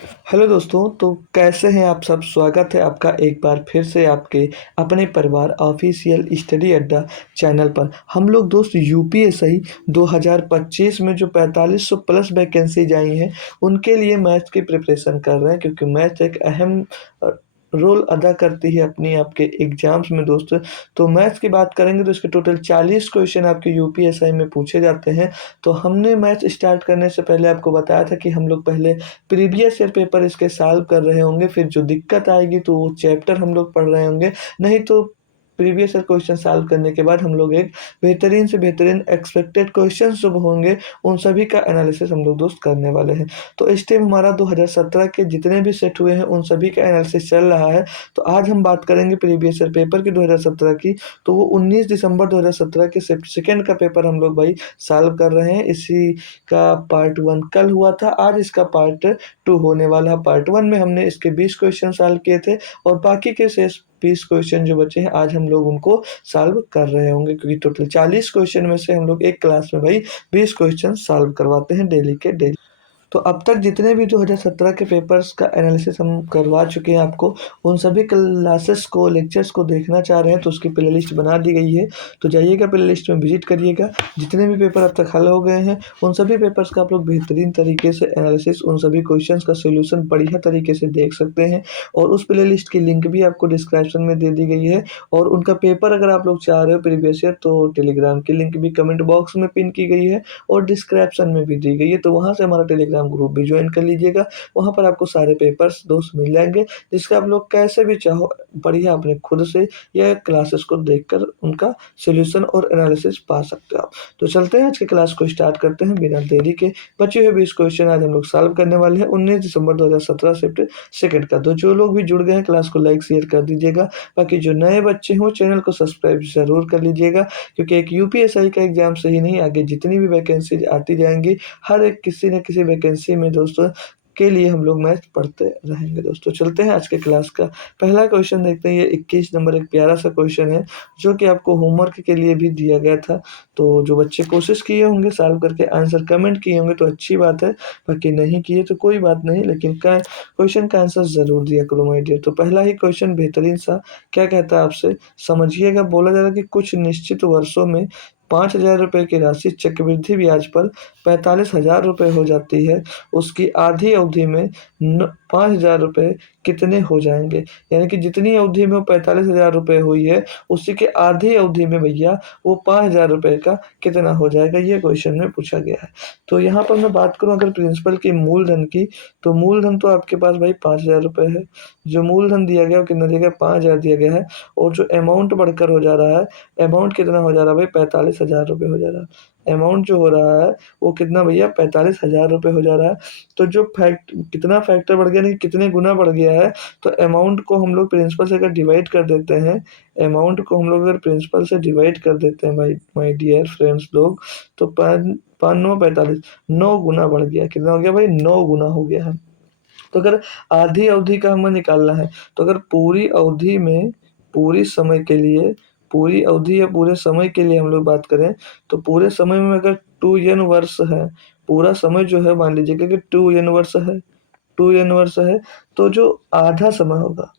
Hello दोस्तों, तो कैसे हैं आप सब? स्वागत है आपका एक बार फिर से आपके अपने परिवार ऑफिशियल स्टडी अड्डा चैनल पर। हम लोग दोस्त यूपीएससी 2025 में जो 4500 प्लस वैकेंसीज आई हैं उनके लिए मैथ्स की प्रिपरेशन कर रहे हैं, क्योंकि मैथ्स एक अहम रोल अदा करती है अपनी आपके एग्जाम्स में दोस्त। तो मैथ्स की बात करेंगे तो इसके टोटल 40 क्वेश्चन आपके यूपीएससी में पूछे जाते हैं। तो हमने मैथ्स स्टार्ट करने से पहले आपको बताया था कि हम लोग पहले प्रीवियस ईयर पेपर इसके सॉल्व कर रहे होंगे, फिर जो दिक्कत आएगी तो वो चैप्टर हम लोग पढ़ रहे होंगे। नहीं तो प्रीवियस ईयर क्वेश्चन सॉल्व करने के बाद हम लोग एक बेहतरीन से बेहतरीन एक्सपेक्टेड क्वेश्चन जो होंगे उन सभी का एनालिसिस हम लोग दोस्त करने वाले हैं। तो इस टाइम हमारा 2017 के जितने भी सेट हुए हैं उन सभी का एनालिसिस चल रहा है। तो आज हम बात करेंगे प्रीवियस ईयर पेपर की 2017 की। तो वो 19 दिसंबर 2017 के सेकंड का पेपर हम लोग भाई सॉल्व कर रहे हैं। इसी का पार्ट 1 कल हुआ था, आज इसका पार्ट 2 होने वाला है। पार्ट 1 में हमने इसके 20 क्वेश्चन सॉल्व किए थे और बाकी के शेष 20 क्वेश्चन जो बचे हैं आज हम लोग उनको सॉल्व कर रहे होंगे, क्योंकि टोटल 40 क्वेश्चन में से हम लोग एक क्लास में भाई 20 क्वेश्चन सॉल्व करवाते हैं डेली के डेली। तो अब तक जितने भी 2017 के पेपर्स का एनालिसिस हम करवा चुके हैं आपको, उन सभी क्लासेस को लेक्चर्स को देखना चाह रहे हैं तो उसकी प्लेलिस्ट बना दी गई है। तो जाइएगा प्लेलिस्ट में विजिट करिएगा। जितने भी पेपर अब तक हल हो गए हैं उन सभी पेपर्स का आप लोग बेहतरीन तरीके से एनालिसिस, उन सभी क्वेश्चंस का सोल्यूशन बढ़िया तरीके से देख सकते हैं। और उस प्लेलिस्ट की लिंक भी आपको डिस्क्रिप्शन में दे दी गई है। और उनका पेपर अगर आप लोग चाह रहे हो प्रीवियस ईयर, तो टेलीग्राम की लिंक भी कमेंट बॉक्स में पिन की गई है और डिस्क्रिप्शन में भी दी गई है। तो वहाँ से हमारा टेलीग्राम ग्रुप भी ज्वाइन कर लीजिएगा। वहाँ पर आपको सारे पेपर्स दोस्त मिल जाएंगे, जिसका आप लोग कैसे भी चाहो बढ़िया अपने खुद से या क्लासेस को देखकर उनका सोल्यूशन और एनालिसिस पा सकते हो आप। तो चलते हैं आज के क्लास को स्टार्ट करते हैं बिना देरी के। बचे हुए 20 क्वेश्चन आज हम लोग सॉल्व करने वाले हैं 19 दिसंबर 2017 शिफ्ट सेकंड का। तो जो लोग भी जुड़ गए हैं क्लास को लाइक शेयर कर दीजिएगा। बाकी जो नए बच्चे हो चैनल को सब्सक्राइब जरूर कर लीजिएगा, क्योंकि एक यूपीएससी का एग्जाम से ही नहीं, आगे जितनी भी वैकेंसी आती जाएंगी हर एक किसी न किसी वैकेंसी में दोस्तों के लिए हम लोग मैथ पढ़ते रहेंगे। दोस्तों चलते हैं आज के क्लास का पहला क्वेश्चन देखते हैं। ये 21 नंबर एक प्यारा सा क्वेश्चन है जो कि आपको होमवर्क के लिए भी दिया गया था। तो जो बच्चे कोशिश किए होंगे सॉल्व करके आंसर कमेंट किए होंगे तो अच्छी बात है, बाकी नहीं किए तो कोई बात नहीं, लेकिन का क्वेश्चन का आंसर जरूर दिया करो माय डियर। तो पहला ही क्वेश्चन बेहतरीन सा क्या कहता है आपसे, समझिएगा। बोला जा रहा है कि कुछ निश्चित वर्षों में 5,000 रुपये की राशि चक्रवृद्धि ब्याज पर 45,000 रुपये हो जाती है। उसकी आधी अवधि में 5,000 रुपये कितने हो जाएंगे? यानी कि जितनी अवधि में वो 45,000 रुपये हुई है उसी के आधी अवधि में भैया वो 5,000 रुपये का कितना हो जाएगा, ये क्वेश्चन में पूछा गया है। तो यहाँ पर मैं बात करूँ अगर प्रिंसिपल की मूलधन की, तो मूलधन तो आपके पास भाई 5,000 रुपये है। जो मूलधन दिया गया वो कितना दिया गया, 5,000 दिया गया है। और जो अमाउंट बढ़कर हो जा रहा है, अमाउंट कितना हो जा रहा है भाई, 45,000 रुपये हो जा रहा है। अमाउंट जो हो रहा है वो कितना भैया, 45,000 रुपये हो जा रहा है। तो जो कितना फैक्टर बढ़ गया, नहीं कितने गुना बढ़ गया है। तो अमाउंट को हम लोग प्रिंसिपल से अगर डिवाइड कर देते हैं, अमाउंट को हम लोग अगर प्रिंसिपल से डिवाइड कर देते हैं भाई माय डियर फ्रेंड्स लोग, तो 5 5 9 45, 9 गुना बढ़ गया। कितना हो गया भाई, 9 गुना हो गया है। तो अगर आधी अवधि का हमें निकालना है, तो अगर पूरी अवधि में, पूरी समय के लिए, पूरी अवधि या पूरे समय के लिए हम लोग बात करें, तो पूरे समय में अगर 2n वर्ष है, पूरा समय जो है मान लीजिए कि 2n वर्ष है, 2n वर्ष है, तो जो आधा समय होगा,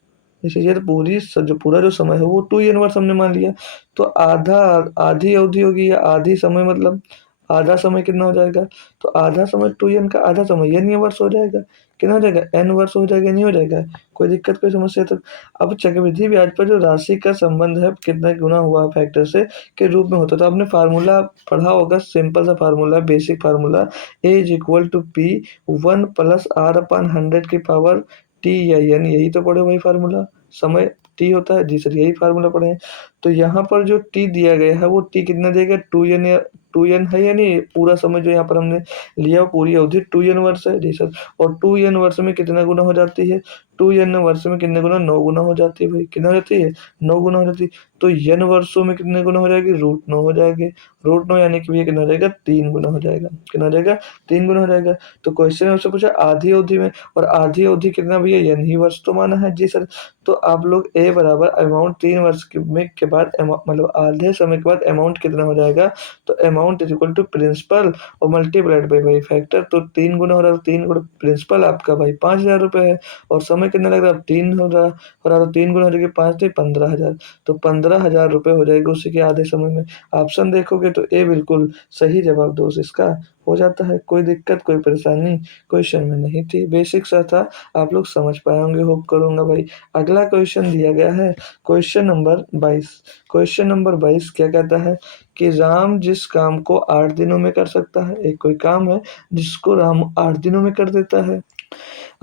जैसे ये जो पूरा जो समय है वो 2n वर्ष हमने मान लिया, तो आधा, आधी अवधि होगी या आधी समय मतलब आधा समय कितना हो जाएगा, तो आधा समय 2n का आधा समय n वर्ष हो जाएगा। कितना हो जाएगा, n वर्ष हो जाएगा, नहीं हो जाएगा? कोई दिक्कत कोई समस्या तो। अब चक्रवृद्धि ब्याज पर जो राशि का संबंध है कितना गुना हुआ फैक्टर से के रूप में होता है, तो आपने फार्मूला पढ़ा होगा, सिंपल सा formula, basic formula, a is equal to p 1 + r/100 की पावर t या n, यही तो पढ़े भाई फार्मूला। समय t होता है जी सर, यही फार्मूला पढ़े हैं। तो यहाँ पर जो t दिया गया है वो t कितना देगा, 2n या 2n है, यानी पूरा समय जो यहाँ पर हमने लिया वो पूरी अवधि 2n वर्ष है जी सर। और 2n वर्ष में कितना गुना हो जाती है, 2n वर्ष में कितने गुना, 9 गुना हो जाती है भाई। कितना हो जाती है, 9 गुना हो जाती है। तो n वर्षों में कितने गुना हो जाएगी, √9 हो जाएगी। √9 यानी कि भैया कितना हो जाएगा, 3 गुना हो जाएगा। कितना हो जाएगा, 3 गुना हो जाएगा। तो क्वेश्चन में आपसे पूछा आधी अवधि में, और आधी अवधि कितना भैया, n ही वर्ष तो माना है जी सर। तो आप लोग a बराबर अमाउंट 3 वर्ष के बाद मतलब आधे समय के बाद अमाउंट कितना हो जाएगा, तो amount is equal to principal और मल्टीप्लाइड बाई भाई फैक्टर, तो 3 गुना हो रहा है, 3 गुना प्रिंसिपल आपका भाई 5,000 रुपये है और समय कितना लग रहा है, 3 हो रहा तो 3 गुना हो जाएगी 5 थे 15,000, तो 15,000 रुपये हो जाएगी उसी के आधे समय में। ऑप्शन देखोगे तो ए बिल्कुल सही जवाब दोस्त इसका हो जाता है। कोई दिक्कत कोई परेशानी क्वेश्चन में नहीं थी, बेसिक सा था, आप लोग समझ पाए होंगे होप करूंगा भाई। अगला क्वेश्चन दिया गया है क्वेश्चन नंबर 22। क्वेश्चन नंबर 22 क्या कहता है कि राम जिस काम को 8 दिनों में कर सकता है, एक कोई काम है जिसको राम 8 दिनों में कर देता है।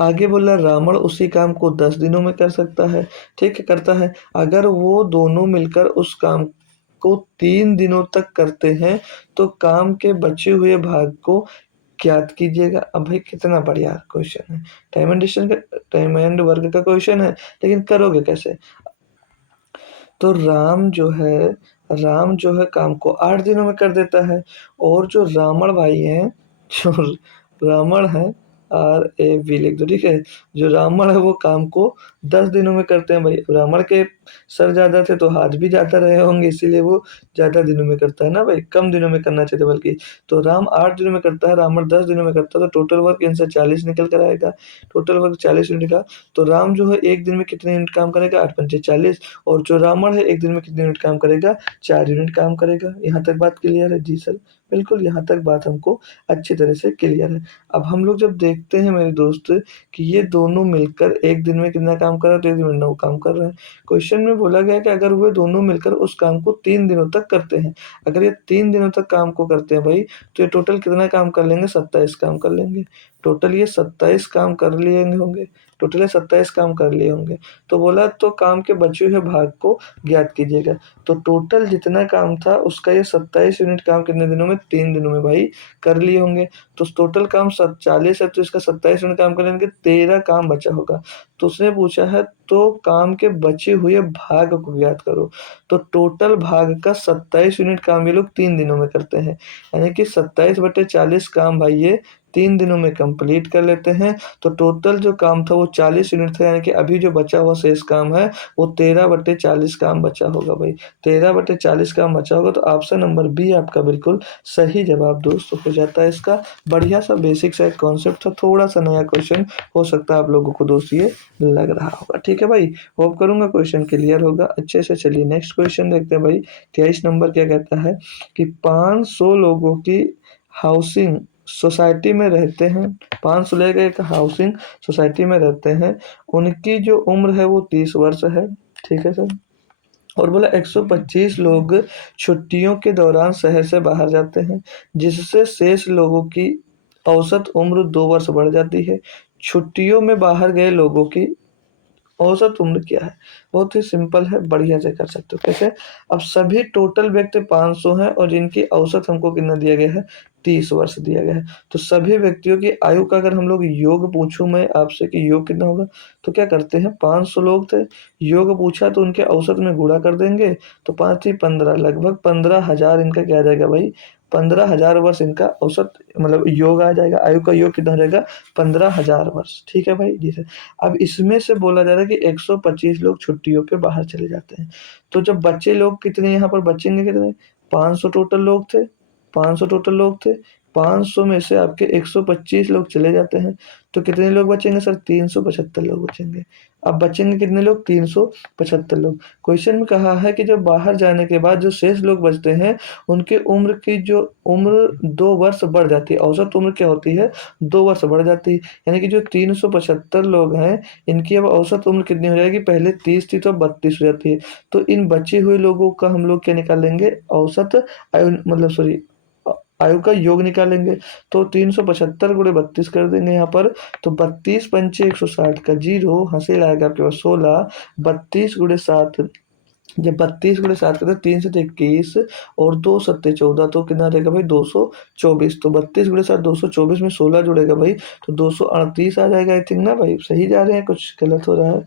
आगे बोला रावण उसी काम को 10 दिनों में कर सकता है, ठीक है करता है। अगर वो दोनों मिलकर उस काम को 3 दिनों तक करते हैं तो काम के बचे हुए भाग को ज्ञात कीजिएगा। अब भाई कितना बढ़िया क्वेश्चन है, टाइम एंड वर्क का क्वेश्चन है, लेकिन करोगे कैसे। तो राम जो है काम को 8 दिनों में कर देता है और जो रावण भाई हैं, जो रावण है RAV लिख दो, ठीक है। जो रावण है वो काम को 10 दिनों में करते हैं भाई। रावण के सर ज्यादा थे तो हाथ भी ज्यादा रहे होंगे, इसीलिए वो ज्यादा दिनों में करता है ना भाई, कम दिनों में करना चाहिए बल्कि। तो राम 8 दिनों में करता है, रावण 10 दिनों में करता है, तो टोटल वर्क इनसे 40 निकल कर आएगा। टोटल वर्क 40 यूनिट का। तो राम जो है एक दिन में कितने यूनिट काम करेगा, 8 × 5 = 40, और जो रावण है एक दिन में कितने यूनिट काम करेगा, 4 यूनिट काम करेगा। यहाँ तक बात क्लियर है जी सर, बिल्कुल यहाँ तक बात हमको अच्छी तरह से क्लियर है। अब हम लोग जब देखते हैं मेरे दोस्त कि ये दोनों मिलकर एक दिन में कितना काम कर रहे हैं, तो एक दिन में 9 काम कर रहे हैं। क्वेश्चन में बोला गया कि अगर वे दोनों मिलकर उस काम को 3 दिनों तक करते हैं, अगर ये 3 दिनों तक काम को करते हैं भाई, तो ये टोटल कितना काम कर लेंगे, 27 काम कर लेंगे। टोटल ये 27 काम कर लिए होंगे, टोटल 27 काम कर लिए होंगे। तो बोला तो काम के बचे हुए भाग को ज्ञात कीजिएगा। तो टोटल जितना काम था उसका ये 27 यूनिट काम कितने दिनों में, 3 दिनों में भाई कर लिए होंगे। तो टोटल काम 40 है तो इसका 27 यूनिट काम करेंगे, 13 काम बचा होगा। तो उसने पूछा है तो काम के बचे हुए भाग को ज्ञात करो। तो टोटल भाग का 27 यूनिट काम ये लोग 3 दिनों में करते हैं, यानी कि 27/40 काम भाई ये 3 दिनों में कंप्लीट कर लेते हैं। तो टोटल जो काम था वो 40 यूनिट था, यानी कि अभी जो बचा हुआ शेष काम है वो 13/40 काम बचा होगा भाई। 13/40 काम बचा होगा, तो ऑप्शन नंबर बी आपका बिल्कुल सही जवाब दोस्तों हो जाता है इसका। बढ़िया सा बेसिक सा एक कॉन्सेप्ट था, थोड़ा सा नया क्वेश्चन हो सकता है आप लोगों को दोस्त ये लग रहा होगा, ठीक है भाई। होप करूंगा क्वेश्चन क्लियर होगा अच्छे से। चलिए नेक्स्ट क्वेश्चन देखते हैं भाई। 23 नंबर क्या कहता है कि 500 लोगों की हाउसिंग सोसाइटी में रहते हैं, 500 लोग एक हाउसिंग सोसाइटी में रहते हैं, उनकी जो उम्र है वो 30 वर्ष है, ठीक है सर। और बोला 125 लोग छुट्टियों के दौरान शहर से बाहर जाते हैं, जिससे शेष लोगों की औसत उम्र 2 वर्ष बढ़ जाती है। छुट्टियों में बाहर गए लोगों की औसत उम्र क्या है, बहुत ही सिंपल है, बढ़िया से कर सकते हो कैसे। अब सभी टोटल व्यक्ति 500 हैं और जिनकी औसत हमको कितना दिया गया है, 30 वर्ष दिया गया है। तो सभी व्यक्तियों की आयु का अगर हम लोग योग पूछूं मैं आपसे कि योग कितना होगा, तो क्या करते हैं, 500 लोग थे, योग पूछा तो उनके औसत में गुणा कर देंगे, तो 5×3 = 15, लगभग 15,000 इनका क्या आ जाएगा भाई, 15,000 वर्ष इनका औसत मतलब योग आ जाएगा। आयु का योग कितना हो जाएगा, 15,000 वर्ष, ठीक है भाई जी सर। अब इसमें से बोला जा रहा है कि 125 लोग छुट्टियों पे बाहर चले जाते हैं, तो जब बच्चे लोग कितने यहाँ पर बचेंगे कितने, 500 टोटल लोग थे, 500 टोटल लोग थे, 500 में से आपके 125 लोग चले जाते हैं, तो कितने लोग बचेंगे सर, 375 लोग बचेंगे। अब बचेंगे कितने लोग, 375 लोग। क्वेश्चन में कहा है कि जब बाहर जाने के बाद जो शेष लोग बचते हैं उनकी उम्र की जो उम्र 2 वर्ष बढ़ जाती है, औसत उम्र क्या होती है, 2 वर्ष बढ़ जाती है। यानी कि जो 375 लोग हैं इनकी अब औसत उम्र कितनी हो जाएगी, पहले 30 थी तो अब 32 हो जाती है। तो इन बचे हुए लोगों का हम लोग क्या निकालेंगे, औसत आयु मतलब सॉरी आयु का योग निकालेंगे। तो 375 गुणे 32 कर देंगे यहाँ पर, तो 32×5 160 का जीरो हासिल आएगा आपके पास 16, 32×7, जब 32×7 करते 3×7 = 21 और 2×7 = 14, तो कितना रहेगा भाई 224। तो 32×7 224 में 16 जुड़ेगा भाई, तो 238 आ जाएगा आई थिंक ना भाई, सही जा रहे हैं कुछ गलत हो रहा है।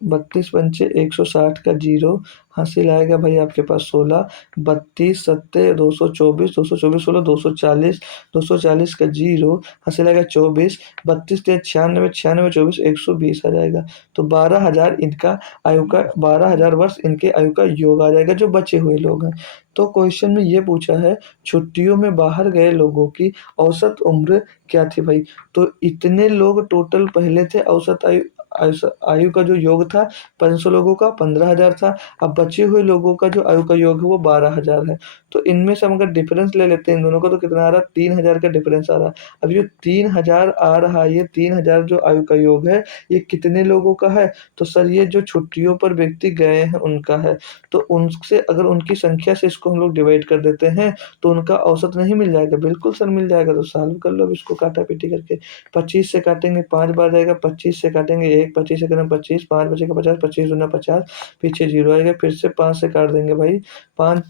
32 पंचे 160 का जीरो, हासिल आएगा भाई आपके पास 16। 32 सत्ते 224, 224 16, 240, 240 का जीरो, हासिल आएगा 24। 32 ते 96, 96 24 120 आ जाएगा। तो 12,000 इनका आयु का, 12,000 वर्ष इनके आयु का योग आ जाएगा जो बचे हुए लोग हैं। तो क्वेश्चन में ये पूछा है छुट्टियों में बाहर गए लोगों की औसत उम्र क्या थी भाई। तो इतने लोग टोटल पहले थे, औसत आयु आयु का जो योग था 500 लोगों का 15,000 था। अब बचे हुए लोगों का जो आयु का योग है वो 12,000 है। तो इनमें से हम अगर डिफरेंस ले लेते हैं इन दोनों का तो कितना आ रहा है, 3,000 का डिफरेंस आ रहा है। अब ये 3,000 आ रहा है, ये 3,000 जो आयु का योग है ये कितने लोगों का है। तो सर ये जो छुट्टियों पर व्यक्ति गए हैं उनका है। तो उनसे अगर उनकी संख्या से इसको हम लोग डिवाइड कर देते हैं तो उनका औसत नहीं मिल जाएगा। बिल्कुल सर मिल जाएगा। तो सॉल्व कर लो अब इसको काटा पीटी करके। 25 से काटेंगे 5 बार जाएगा, 25 से काटेंगे 1, 25 से करें 25, 5 बचेगा 50, 25 दूना 50, पीछे जीरो आएगा। फिर से 5 से काट देंगे भाई, 5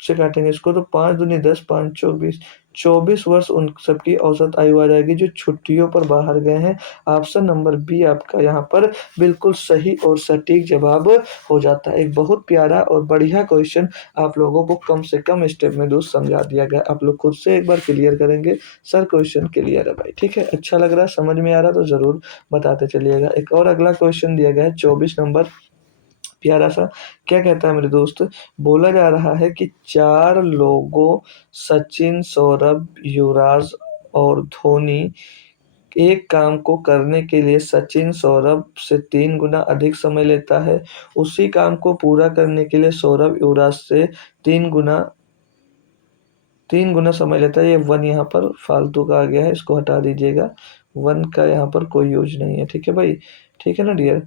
से काटेंगे इसको तो 5 दूनी 10, 5 24, 24 वर्ष उन सबकी औसत आयु आ जाएगी जो छुट्टियों पर बाहर गए हैं। ऑप्शन नंबर बी आपका यहाँ पर बिल्कुल सही और सटीक जवाब हो जाता है। एक बहुत प्यारा और बढ़िया क्वेश्चन आप लोगों को कम से कम स्टेप में दोस्त समझा दिया गया। आप लोग खुद से एक बार क्लियर करेंगे सर क्वेश्चन क्लियर है भाई। ठीक है, अच्छा लग रहा है, समझ में आ रहा तो जरूर बताते चलिएगा। एक और अगला क्वेश्चन दिया गया है 24 नंबर, प्यारा सा। क्या कहता है मेरे दोस्त, बोला जा रहा है कि 4 लोगों सचिन, सौरभ, युवराज और धोनी एक काम को करने के लिए सचिन सौरभ से 3 गुना अधिक समय लेता है। उसी काम को पूरा करने के लिए सौरभ युवराज से 3 गुना 3 गुना समय लेता है। ये वन यहाँ पर फालतू का आ गया है, इसको हटा दीजिएगा। वन का यहाँ पर कोई यूज नहीं है। ठीक है भाई, ठीक है ना डियर।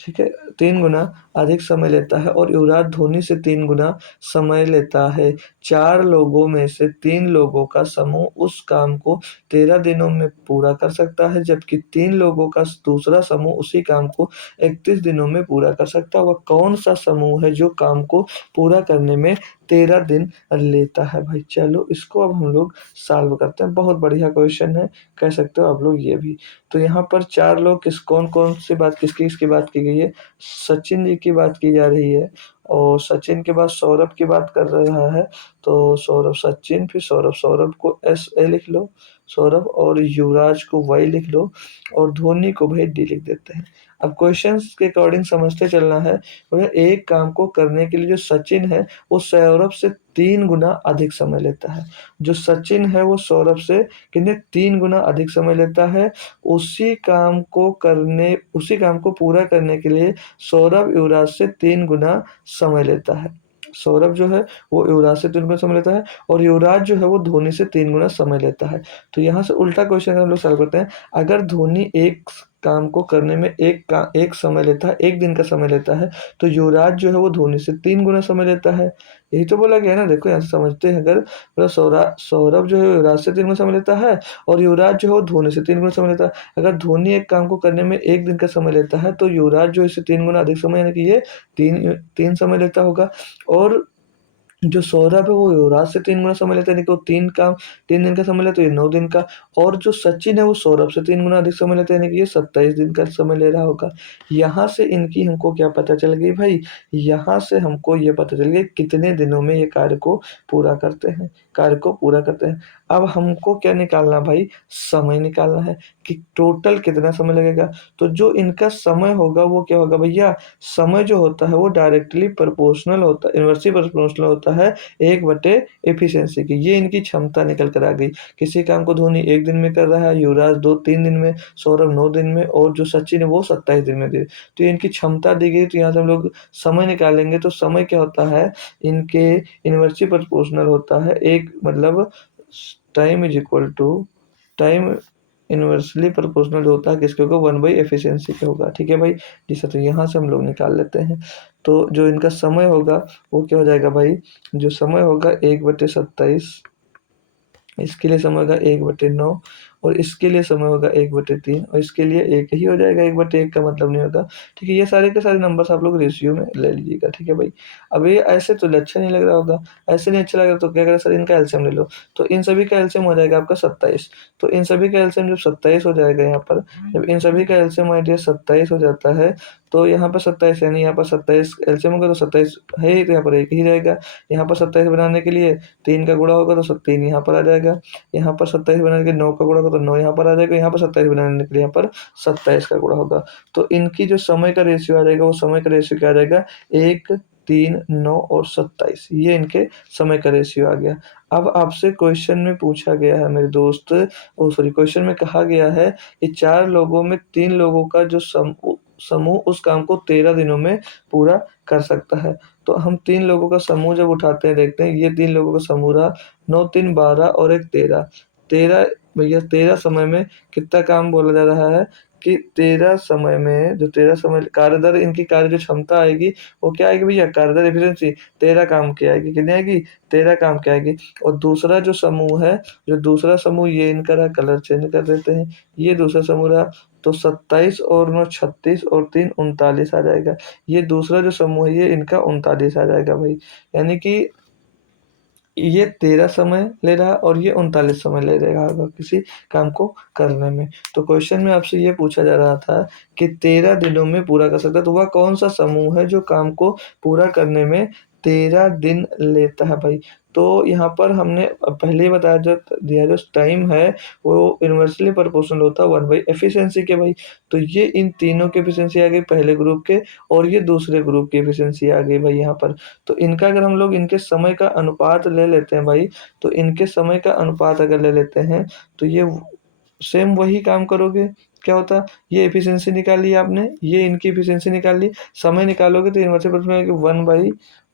ठीक है, 3 गुना अधिक समय लेता है और युवराज धोनी से 3 गुना समय लेता है। 4 लोगों में से 3 लोगों का समूह उस काम को 13 दिनों में पूरा कर सकता है, जबकि 3 लोगों का दूसरा समूह उसी काम को 31 दिनों में पूरा कर सकता है। वह कौन सा समूह है जो काम को पूरा करने में 13 दिन लेता है भाई। चलो इसको अब हम लोग सॉल्व करते हैं। बहुत बढ़िया क्वेश्चन है, कह सकते हो आप लोग ये भी। तो यहाँ पर 4 लोग कौन कौन सी बात, किसकी किसकी बात की गई है। सचिन जी की बात की जा रही है और सचिन के बाद सौरभ की बात कर रहा है। तो सौरभ सचिन, फिर सौरभ, सौरभ को एस ए लिख लो सौरभ, और युवराज को वाई लिख लो और धोनी को भाई डी लिख देते हैं। अब क्वेश्चंस के अकॉर्डिंग समझते चलना है। अगर एक काम को करने के लिए जो सचिन है वो सौरभ से 3 गुना अधिक समय लेता है। जो सचिन है वो सौरभ से कितने 3 गुना अधिक समय लेता है। उसी काम को पूरा करने के लिए सौरभ युवराज से 3 गुना समय लेता है। सौरभ जो है वो युवराज से 3 गुना समय लेता है और युवराज जो है वो धोनी से 3 गुना समय लेता है। तो यहाँ से उल्टा क्वेश्चन हम लोग सॉल्व करते हैं। अगर धोनी एक काम को करने में एक समय लेता है, एक दिन का समय लेता है, तो युवराज जो है वो धोनी से 3 गुना समय लेता है। यही तो बोला गया है ना। देखो यहाँ से समझते हैं। अगर मतलब सौरभ जो है युवराज से 3 गुना समय लेता है और युवराज जो है वो धोनी से 3 गुना समय लेता है। अगर धोनी एक काम को करने में एक दिन का समय लेता है तो युवराज जो इससे 3 गुना अधिक समय, यानी कि ये तीन समय लेता होगा। और जो सौरभ है वो युवराज से 3 गुना समय लेता है, यानी कि वो 3 दिन का समय लेता है, ये 9 दिन का। और जो सचिन है वो सौरभ से 3 गुना अधिक समय लेता है, यानी कि ये 27 दिन का समय ले रहा होगा। यहाँ से इनकी हमको क्या पता चल गई भाई, यहाँ से हमको ये पता चल गया कितने दिनों में ये कार्य को पूरा करते हैं, कार्य को पूरा करते हैं। अब हमको क्या निकालना भाई, समय निकालना है कि टोटल कितना समय लगेगा। तो जो इनका समय होगा वो क्या होगा भैया, समय जो होता है वो डायरेक्टली प्रोपोर्शनल होता है, इनवर्सली प्रोपोर्शनल होता है 1/, एफिशिएंसी की। ये इनकी क्षमता निकल कर आ गई। किसी काम को धोनी एक दिन में कर रहा है, युवराज 2-3 दिन में, सौरभ 9 दिन में और जो सचिन है वो 27 दिन में दे। तो ये इनकी क्षमता दी गई। तो यहाँ से हम लोग समय निकालेंगे तो समय क्या होता है, इनके इनवर्सली प्रोपोर्शनल होता है। एक मतलब time is equal to time inversely proportional जो होता है किसके होगा, 1/एफिशिएंसी के होगा। ठीक है भाई जी सर। तो यहाँ से हम लोग निकाल लेते हैं। तो जो इनका समय होगा वो क्या हो जाएगा भाई, जो समय होगा 1/27, इसके लिए समय होगा 1/9 और इसके लिए समय होगा 1/3 और इसके लिए एक ही हो जाएगा, 1/1 का मतलब नहीं होगा। ठीक है, ये सारे के सारे नंबर्स आप लोग रेशियो में ले लीजिएगा। ठीक है भाई। अब ये ऐसे तो अच्छा नहीं लग रहा होगा, ऐसे नहीं अच्छा लग रहा तो क्या करें सर, इनका एलसीएम ले लो। तो इन सभी का एलसीएम हो जाएगा आपका 27। तो इन सभी का एलसीएम जब 27 हो जाएगा यहाँ पर, जब इन सभी का एलसीएम आइडिया 27 हो जाता है तो यहाँ पर 27 यानी यहाँ पर 27 एलसीएम होगा तो 27 है ही, तो यहाँ पर एक ही रहेगा। यहाँ पर 27 बनाने के लिए 3 का गुणा होगा तो 3 यहाँ पर आ जाएगा। यहाँ पर 27 बनाने के लिए 9 का गुणा होगा तो 9 यहाँ पर आ जाएगा। यहाँ पर 27 बनाने के लिए यहाँ पर 27 का गुणा होगा। तो इनकी जो समय का रेशियो आ जाएगा वो समय का रेशियो क्या आ जाएगा, 1, 3, 9 और 27, ये इनके समय का रेशियो आ गया। अब आपसे क्वेश्चन में पूछा गया है मेरे दोस्त, क्वेश्चन में कहा गया है कि 4 लोगों में 3 लोगों का जो समूह उस काम को 13 दिनों में पूरा कर सकता है। तो हम 3 लोगों का समूह जब उठाते हैं, देखते हैं ये 3 लोगों का समूह रहा, 9, 3, 12 और 1, 13। 13 भैया 13 समय में कितना काम बोला जा रहा है कि 13 समय में, जो 13 समय कार्यदर, इनकी कार्य जो क्षमता आएगी वो क्या आएगी भैया, कार्यदर एफिशिएंसी 13 काम की आएगी। कितनी आएगी, 13 काम की आएगी। और दूसरा जो समूह है, जो दूसरा समूह ये इनका रहा, कलर चेंज कर देते हैं, ये दूसरा समूह रहा, तो 27 और 9 36 और 3 39 आ जाएगा। ये दूसरा जो समूह है ये इनका 39 आ जाएगा भाई। यानी कि ये 13 समय ले रहा है और ये 39 समय ले रहेगा होगा किसी काम को करने में। तो क्वेश्चन में आपसे ये पूछा जा रहा था कि 13 दिनों में पूरा कर सकता है, तो वह कौन सा समूह है जो काम को पूरा करने में 13 दिन लेता है भाई। तो यहाँ पर हमने पहले ही बताया, जो दिया जो टाइम है वो इन्वर्सली प्रोपोर्शनल होता है 1 बाई एफिशिएंसी के भाई। तो ये इन तीनों की एफिशिएंसी आ गई पहले ग्रुप के, और ये दूसरे ग्रुप की एफिशिएंसी आ गई भाई यहाँ पर। तो इनका अगर हम लोग इनके समय का अनुपात ले लेते हैं भाई, तो इनके समय का अनुपात अगर ले लेते हैं तो ये सेम वही काम करोगे, क्या होता, ये एफिशिएंसी निकाल ली आपने, ये इनकी एफिशिएंसी निकाल ली, समय निकालोगे तो इनवर्स में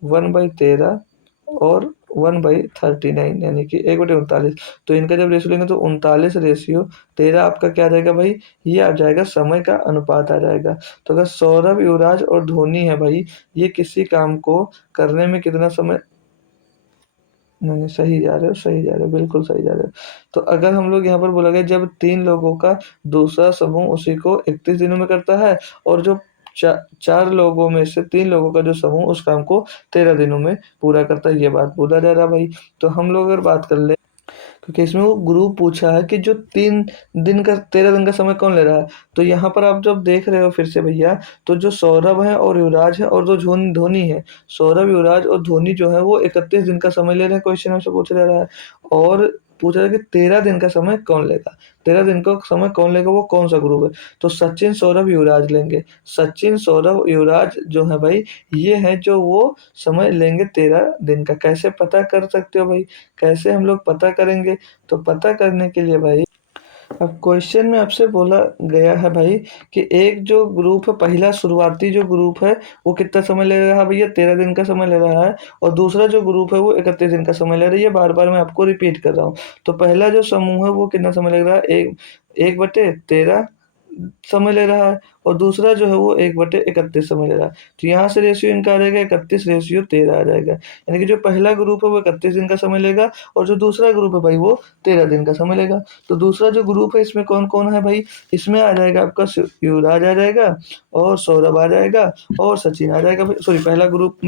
1/13 और 1/39 यानी कि 1/39। तो इनका जब रेशियो लेंगे तो 39 रेशियो 13 आपका क्या आ जाएगा भाई, ये आ जाएगा समय का अनुपात आ जाएगा। तो अगर सौरभ, युवराज और धोनी है भाई, ये किसी काम को करने में कितना समय, नहीं नहीं सही जा रहे हो, सही जा रहे हो, बिल्कुल सही जा रहे हो। तो अगर हम लोग यहाँ पर बोला गया जब 3 लोगों का दूसरा समूह उसी को 31 दिनों में करता है, और जो 4 लोगों में से 3 लोगों का जो समूह उस काम को 13 दिनों में पूरा करता है, ये बात बोला जा रहा है भाई। तो हम लोग अगर बात कर ले, क्योंकि इसमें वो ग्रुप पूछा है कि जो 13 दिन का समय कौन ले रहा है, तो यहाँ पर आप जब देख रहे हो फिर से भैया, तो जो सौरभ है और युवराज है और जो धोनी है, सौरभ, युवराज और धोनी जो है वो 31 दिन का समय ले रहे हैं, क्वेश्चन हमसे पूछा जा रहा है। और पूछा रहा है कि 13 दिन का समय कौन लेगा, 13 दिन का समय कौन लेगा, वो कौन सा ग्रुप है। तो सचिन, सौरभ, युवराज लेंगे। सचिन, सौरभ, युवराज जो है भाई, ये है जो वो समय लेंगे 13 दिन का। कैसे पता कर सकते हो भाई, कैसे हम लोग पता करेंगे, तो पता करने के लिए भाई, अब क्वेश्चन में आपसे बोला गया है भाई कि एक जो ग्रुप है, पहला शुरुआती जो ग्रुप है वो कितना समय ले रहा है भैया, 13 दिन का समय ले रहा है। और दूसरा जो ग्रुप है वो 31 दिन का समय ले रहा है। ये बार बार मैं आपको रिपीट कर रहा हूँ। तो पहला जो समूह है वो कितना समय ले रहा है, 1/13 समय ले रहा है, और दूसरा जो है वो 1/31 समय ले रहा है। तो यहाँ से रेशियो इनका आ जाएगा 31:13 आ जाएगा। यानी कि जो पहला ग्रुप है वो 31 दिन का समय लेगा, और जो दूसरा ग्रुप है भाई वो 13 दिन का समय लेगा। तो दूसरा जो ग्रुप है इसमें कौन कौन है भाई, इसमें आ जाएगा आपका युवराज आ जाएगा, और सौरभ आ जाएगा, और सचिन आ जाएगा। सॉरी, पहला ग्रुप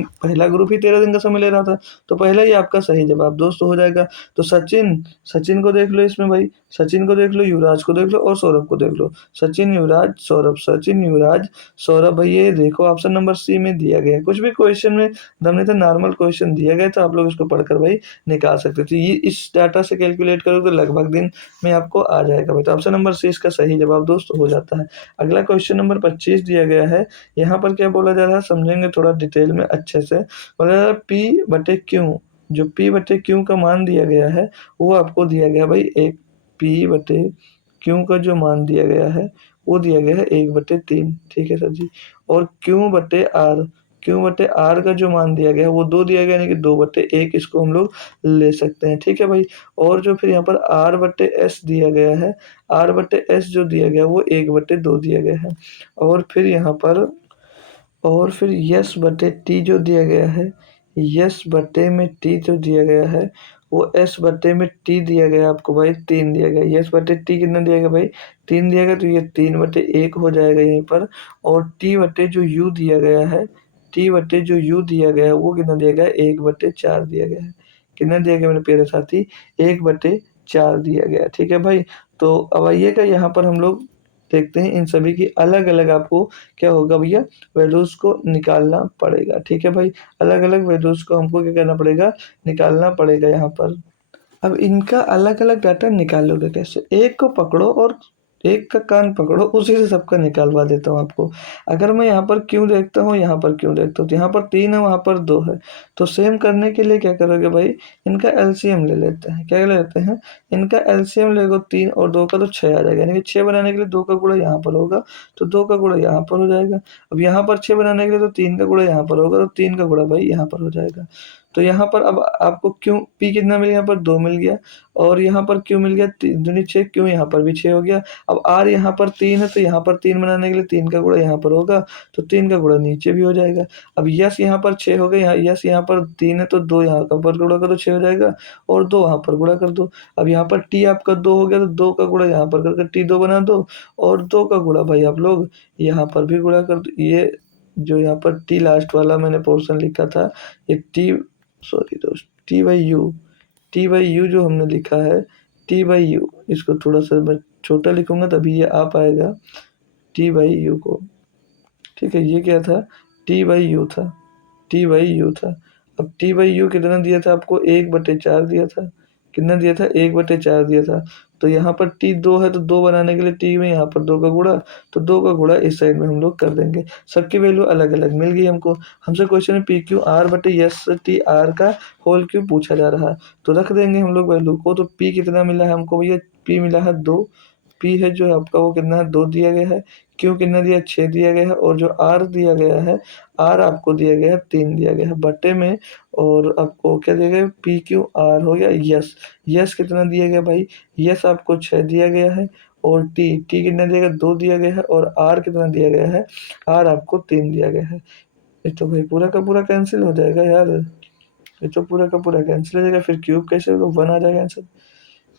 ही 13 दिन का समय ले रहा था, तो पहला ही आपका सही जवाब दोस्तों हो जाएगा। तो सचिन, सचिन को देख लो इसमें भाई, सचिन को देख लो, युवराज को देख लो, और सौरभ को देख लो। सचिन, युवराज, सौरभ, सचिन, युवराज, सौरभ भाई, ये देखो ऑप्शन नंबर सी में दिया गया है। कुछ भी क्वेश्चन में दम नहीं था, नॉर्मल क्वेश्चन दिया गया, तो आप लोग इसको पढ़कर भाई निकाल सकते थे। ये इस डाटा से कैलकुलेट करोगे तो लगभग दिन में आपको आ जाएगा भाई। तो ऑप्शन नंबर सी इसका सही जवाब दोस्त हो जाता है। अगला क्वेश्चन नंबर 25 दिया गया है। यहाँ पर क्या बोला जा रहा है, समझेंगे थोड़ा डिटेल में अच्छे से। बोला जा रहा है P/Q, जो P/Q का मान दिया गया है वो आपको दिया गया भाई, एक P/Q का जो मान दिया गया है वो दिया गया है 1/3, ठीक है सर जी। और Q/R का जो मान दिया गया है वो 2 दिया गया, यानी कि 2/1 इसको हम लोग ले सकते हैं, ठीक है भाई। और जो फिर यहाँ पर R/S दिया गया है, R/S जो दिया गया वो 1/2 दिया गया है। और फिर यहाँ पर, और फिर S/T जो दिया गया है, S/T जो दिया गया है वो S/T दिया गया आपको भाई 3 दिया गया। S/T कितना दिया गया भाई, 3 दिया गया, तो ये 3/1 हो जाएगा यहीं पर। और जो U दिया गया है, जो U दिया गया है वो कितना दिया गया है, 1/4 दिया गया है। कितना दिया गया मेरे प्यारे साथी, 1/4 दिया गया, ठीक है भाई। तो अब आइएगा यहाँ पर हम लोग देखते हैं इन सभी की अलग-अलग आपको क्या होगा भैया वैल्यूज़ को निकालना पड़ेगा। ठीक है भाई, अलग-अलग वैल्यूज़ को हमको क्या करना पड़ेगा, निकालना पड़ेगा यहाँ पर। अब इनका अलग-अलग डाटा निकालोगे कैसे? एक को पकड़ो और एक का कान पकड़ो, उसी से सबका निकालवा देता हूँ आपको। अगर मैं यहाँ पर क्यों देखता हूँ, यहाँ पर क्यों देखता हूँ, तो यहाँ पर 3 है, वहाँ पर 2 है। तो सेम करने के लिए क्या करोगे भाई, इनका एलसीएम ले लेते हैं। क्या ले लेते हैं? इनका एलसीएम लेगो 3 और 2 का तो 6 आ जाएगा। यानी कि 6 बनाने के लिए 2 का गुणा यहाँ पर होगा, तो 2 का गुणा यहाँ पर हो जाएगा। अब यहाँ पर 6 बनाने के लिए तो 3 का गुणा यहाँ पर होगा, तो 3 का गुणा भाई यहाँ पर हो जाएगा। तो यहाँ पर अब आपको क्यों पी कितना मिल गया, यहाँ पर 2 मिल गया, और यहाँ पर क्यों मिल गया, 3 दूनी 6, क्यों यहाँ पर भी 6 हो गया। अब आर यहाँ पर 3 है, तो यहाँ पर 3 बनाने के लिए 3 का गुणा यहाँ पर होगा, तो 3 का गुणा नीचे भी हो जाएगा। अब यस यहाँ पर 6 हो गए, यहाँ यस यहाँ पर 3 है, तो 2 यहाँ का पर गुणा करो 6 हो जाएगा, और 2 वहाँ पर गुणा कर दो। अब यहाँ पर टी आपका 2 हो गया, तो 2 का गुणा यहाँ पर करके टी 2 बना दो, और 2 का गुणा भाई आप लोग यहाँ पर भी गुणा कर दो। ये जो यहाँ पर टी लास्ट वाला मैंने पोर्शन लिखा था, ये टी, सॉरी दोस्त, T by you, T by you जो हमने लिखा है, टी बाई यू, इसको थोड़ा सा मैं छोटा लिखूंगा तभी ये आ पाएगा टी बाई यू को। ठीक है, ये क्या था, टी बाई यू था, टी बाई यू था। अब टी बाई यू कितना दिया था आपको, 1/4 दिया था। कितना दिया था, 1/4 दिया था। तो यहाँ पर टी 2 है, तो 2 बनाने के लिए टी में यहाँ पर 2 का गुणा, तो 2 का गुणा इस साइड में हम लोग कर देंगे। सबकी वैल्यू अलग अलग मिल गई हमको। हमसे क्वेश्चन में पी क्यू आर बटे यस टी आर का होल क्यूब पूछा जा रहा है, तो रख देंगे हम लोग वैल्यू को। तो पी कितना मिला है हमको भैया, पी मिला है 2। पी है जो आपका वो कितना है, 2 दिया गया है। क्यू कितना दिया, 6 दिया गया है। और जो आर दिया गया है, आर आपको दिया गया है 3 दिया गया है बटे में, और आपको क्या दिया गया, पी क्यू आर हो गया यस। यस कितना दिया गया भाई, यस आपको 6 दिया गया है, और टी टी कितना दिया गया, 2 दिया गया है, और आर कितना दिया गया है, आर आपको 3 दिया गया है। ये तो भाई पूरा का पूरा कैंसिल हो जाएगा यार, ये तो पूरा का पूरा कैंसिल हो जाएगा, फिर क्यूब कैसे होगा, 1 आ जाएगा आंसर।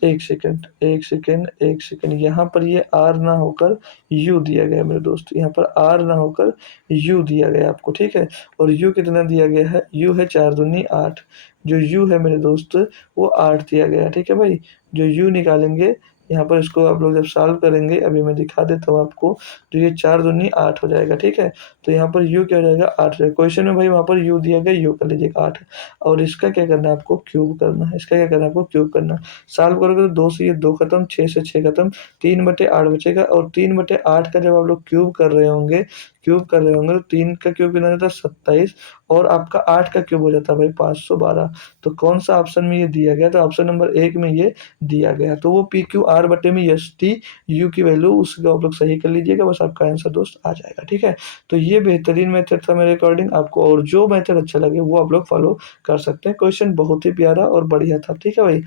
एक सेकंड, एक सेकंड, एक सेकंड, यहाँ पर ये आर ना होकर यू दिया गया मेरे दोस्त, यहाँ पर आर ना होकर यू दिया गया आपको। ठीक है, और यू कितना दिया गया है, यू है 4 दूनी 8। जो यू है मेरे दोस्त वो 8 दिया गया है। ठीक है भाई, जो यू निकालेंगे यहाँ पर, इसको आप लोग जब सॉल्व करेंगे, अभी मैं दिखा देता हूँ आपको, तो ये 4 दूनी 8 हो जाएगा। ठीक है, तो यहाँ पर यू क्या हो जाएगा, 8 हो जाएगा। क्वेश्चन में भाई वहाँ पर यू दिया गया, यू कर लीजिएगा 8, और इसका क्या करना है आपको, क्यूब करना है। इसका क्या करना है आपको, क्यूब करना है। सॉल्व करोगे तो 2 से ये 2 खत्म, 6 से 6 खत्म, 3/8 बचेगा। और 3/8 का जब आप लोग क्यूब कर रहे होंगे, तो 3 का क्यूब कितना जाता है, 27, और आपका 8 का क्यूब हो जाता है भाई 512। तो कौन सा ऑप्शन में ये दिया गया, तो ऑप्शन नंबर 1 में ये दिया गया। तो वो पी क्यू आर बटे में एस टी यू की वैल्यू, उसको आप लोग सही कर लीजिएगा, बस आपका आंसर दोस्त आ जाएगा। ठीक है, तो ये बेहतरीन मेथड था मेरे अकॉर्डिंग आपको, और जो मेथड अच्छा लगे वो आप लोग फॉलो कर सकते हैं। क्वेश्चन बहुत ही प्यारा और बढ़िया था। ठीक है भाई,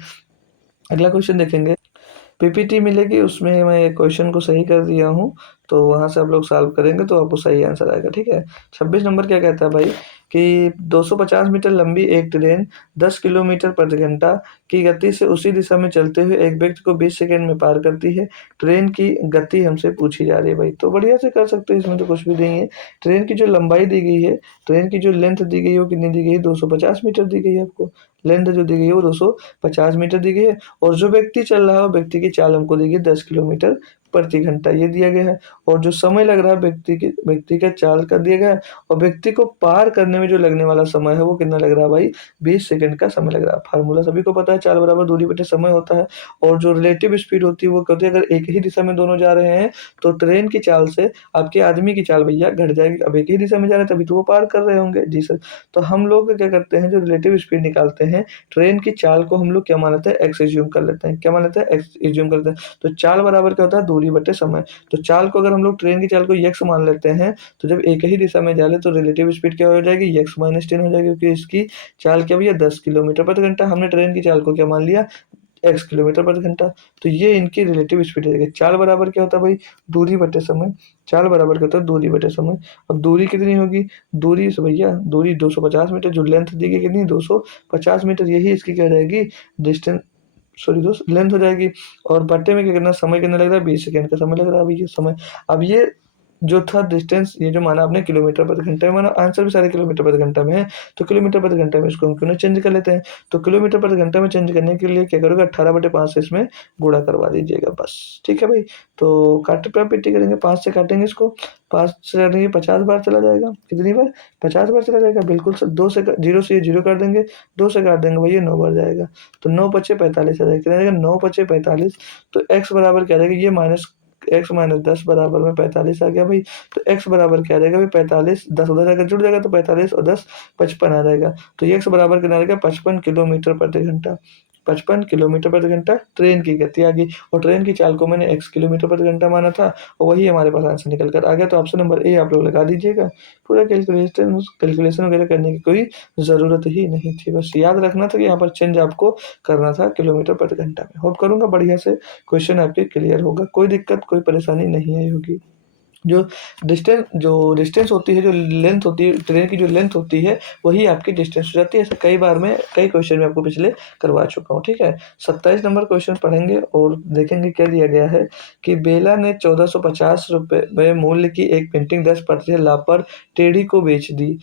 अगला क्वेश्चन देखेंगे। पीपीटी मिलेगी, उसमें मैं क्वेश्चन को सही कर दिया हूँ, तो वहाँ से आप लोग सॉल्व करेंगे तो आपको सही आंसर आएगा। ठीक है, 26 नंबर क्या कहता है भाई कि 250 मीटर लंबी एक ट्रेन 10 किलोमीटर प्रति घंटा की गति से उसी दिशा में चलते हुए एक व्यक्ति को 20 सेकंड में पार करती है। ट्रेन की गति हमसे पूछी जा रही है भाई, तो बढ़िया से कर सकते हैं, इसमें तो कुछ भी नहीं है। ट्रेन की जो लंबाई दी गई है, ट्रेन की जो लेंथ दी गई है वो कितनी दी गई है, 250 मीटर दी गई है आपको। लेंथ जो दी गई है वो 250 मीटर दी गई है, और जो व्यक्ति चल रहा है वो व्यक्ति की चाल हमको दी गई 10 किलोमीटर प्रति घंटा, ये दिया गया है। और जो समय लग रहा है व्यक्ति का चाल का दिया गया है, और व्यक्ति को पार करने में जो लगने वाला समय है वो कितना लग रहा है भाई, 20 सेकंड का समय लग रहा है। फार्मूला सभी को पता है, चाल बराबर दूरी बटे समय होता है। और जो रिलेटिव स्पीड होती है वो कहते हैं, अगर एक ही दिशा में दोनों जा रहे हैं तो ट्रेन की चाल से आपके आदमी की चाल भैया घट जाएगी। अब एक ही दिशा में जा रहे हैं तभी तो वो पार कर रहे होंगे। जी सर, तो हम लोग क्या करते हैं, जो रिलेटिव स्पीड निकालते हैं, ट्रेन की चाल को हम लोग क्या मान लेते हैं, एक्स एज्यूम कर लेते हैं। क्या मान लेते हैं, एक्स एज्यूम करते हैं। तो चाल बराबर क्या होता है, दूरी बटे समय। तो चाल को अगर हम लोग ट्रेन की चाल को यक्स मान लेते हैं, तो जब एक ही दिशा में जा रहे तो रिलेटिव स्पीड क्या हो जाएगी, यक्स माइनस 10 हो जाएगी, क्योंकि इसकी चाल क्या भैया 10 किलोमीटर प्रति घंटा। हमने ट्रेन की चाल को क्या मान लिया, एक्स किलोमीटर प्रति घंटा। तो ये इनकी रिलेटिव स्पीड है। चाल बराबर क्या होता है भाई, दूरी बटे समय। चाल बराबर क्या होता है, दूरी बटे समय। अब दूरी कितनी होगी, दूरी से भैया दूरी 250 मीटर, जो लेंथ दी गई कितनी 250 मीटर, यही इसकी क्या रहेगी, डिस्टेंस, सॉरी दोस्त, लेंथ हो जाएगी। और बट्टे में क्या करना, समय कितना लग रहा है, 20 सेकंड का समय लग रहा है अभी ये समय। अब ये जो था डिस्टेंस, ये जो माना आपने किलोमीटर प्रति घंटे में, माना आंसर भी सारे किलोमीटर प्रति घंटा में है, तो किलोमीटर प्रति घंटे में इसको हम क्यों ना चेंज कर लेते हैं। तो किलोमीटर प्रति घंटे में चेंज करने के लिए क्या करोगे, 18/5 से इसमें गुणा करवा दीजिएगा बस, ठीक है भाई। तो काट पे पिट्टी करेंगे, 5 से काटेंगे इसको, 5 से काटेंगे 50 बार चला जाएगा, कितनी बार, 50 बार चला जाएगा, बिल्कुल सर। 2 से 0 से ये 0 काट देंगे, 2 से काट देंगे भैया 9 बार जाएगा, तो 9 पचे 45 आ जाएगा, कितना जाएगा 9 पचे 45। तो x बराबर क्या रहेगा, ये माइनस x माइनस 10 बराबर में 45 आ गया भाई। तो x बराबर क्या रहेगा भाई, 45, 10 उधर जाकर जुड़ जाएगा, तो 45 और 10 55 आ जाएगा। तो ये x बराबर कितना आ जाएगा, 55 किलोमीटर प्रति घंटा। 55 किलोमीटर प्रति घंटा ट्रेन की गति आ गई, और ट्रेन की चाल को मैंने x किलोमीटर प्रति घंटा माना था, और वही हमारे पास आंसर निकल कर आ गया। तो ऑप्शन नंबर ए आप लोग लगा दीजिएगा। पूरा कैलकुलेशन वगैरह करने की कोई ज़रूरत ही नहीं थी, बस याद रखना था कि यहाँ पर चेंज आपको करना था किलोमीटर प्रति घंटा में। होप करूँगा बढ़िया से क्वेश्चन आपके क्लियर होगा, कोई दिक्कत कोई परेशानी नहीं आई होगी। जो डिस्टेंस होती है, जो लेंथ होती है, ट्रेन की जो लेंथ होती है, वही आपकी डिस्टेंस हो जाती है। ऐसा कई बार मैं कई क्वेश्चन में आपको पिछले करवा चुका हूँ, ठीक है। 27 नंबर क्वेश्चन पढ़ेंगे और देखेंगे क्या दिया गया है कि बेला ने 1450 रुपये मूल्य की एक पेंटिंग 10% लाभ पर टेढ़ी को बेच दी।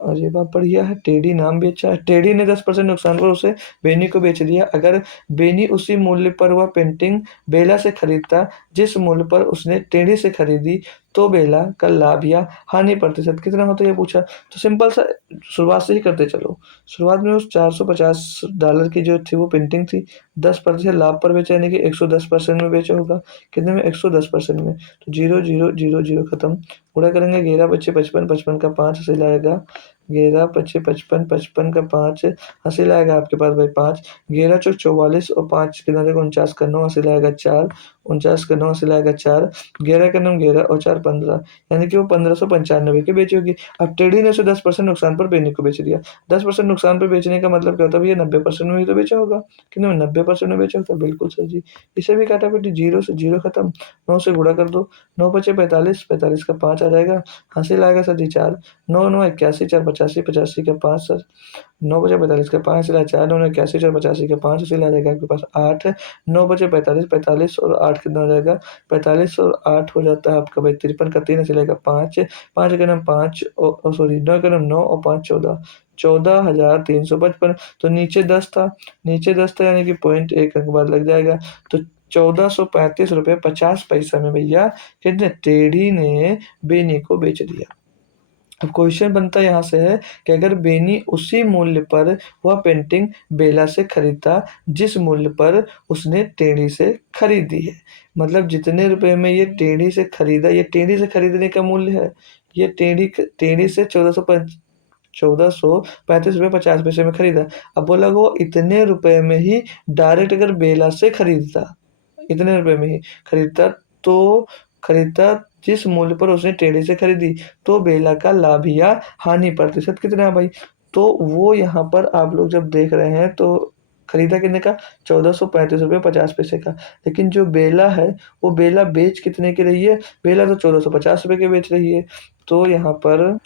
अरे वाह बढ़िया है, टेढ़ी नाम भी अच्छा है। टेढ़ी ने 10% नुकसान पर उसे बेनी को बेच दिया। अगर बेनी उसी मूल्य पर वह पेंटिंग बेला से खरीदता जिस मूल्य पर उसने टेढ़ी से खरीदी, तो बेला का लाभ या हानि प्रतिशत कितना होता है, ये पूछा। तो सिंपल सा शुरुआत से ही करते चलो। शुरुआत में उस $450 की जो थी वो पेंटिंग थी, 10% लाभ पर बेचा, यानी कि 110% में बेचा होगा। कितने में, 110% में। तो 0 0 0 0 खत्म, गुणा करेंगे, 11 बच्चे 55, 55 का 5 हंसी लाएगा, 11 पच्चे 55, 55 का 5 हंसी लाएगा आपके पास भाई 5, 11 चौक 44 और 5 कितना देगा 49 का 9 हंसी लाएगा 4, 49 का 9 हंसी लाएगा 4, 11 का 9 11 और 4 15, यानी कि वो 1595 की बेची होगी। अब टेढ़ी ने उसे 10% नुकसान पर बेनी को बेच दिया। 10% नुकसान पर बेचने का मतलब क्या होता है भैया, 90% में ही तो बेचा होगा। कितने में, 90% में बेचा होगा, बिल्कुल सर जी। इसे भी काटा बेटी, 0 से 0 खत्म, 9 से गुणा कर दो, 9 पचे 45, 45 का 5 आ जाएगा, हंसी लाएगा सर जी 4, 9 9 81, 4 85, 85 का 5 सर, 9 बचे 45 का 5 सिला 4, 9 81, 4 85 का 5 सिला जाएगा आपके पास 8, 9 बचे 45, 45 और 8 कितना हो जाएगा, 45 और 8 हो जाता है आपका भाई 53 का 3 सिलेगा 5, 5 का नाम 5 सॉरी 9 का नाम 9 और 5 14, 14,355। तो नीचे 10 था, नीचे 10 था, यानी कि पॉइंट एक अंक बाद लग जाएगा। तो 1435 रुपये 50 पैसा में भैया कितने, टेढ़ी ने बेनी को बेच दिया। अब क्वेश्चन बनता यहाँ से है कि अगर बेनी उसी मूल्य पर वह पेंटिंग बेला से खरीदता जिस मूल्य पर उसने टेढ़ी से खरीदी है, मतलब जितने रुपए में ये टेढ़ी से खरीदा, ये टेढ़ी से खरीदने का मूल्य है, ये टेढ़ी टेढ़ी से 1435 रुपये 50 पैसे में खरीदा। अब बोला वो इतने रुपए में ही डायरेक्ट अगर बेला से खरीदता, इतने रुपए में ही खरीदता, तो खरीदता जिस मूल्य पर उसने टेढ़ी से खरीदी, तो बेला का लाभ या हानि प्रतिशत कितना है भाई। तो वो यहाँ पर आप लोग जब देख रहे हैं तो खरीदा कितने का, 1435 रुपये 50 पैसे का। लेकिन जो बेला है वो बेला बेच कितने की रही है, बेला तो 1450 रुपये के बेच रही है। तो यहाँ पर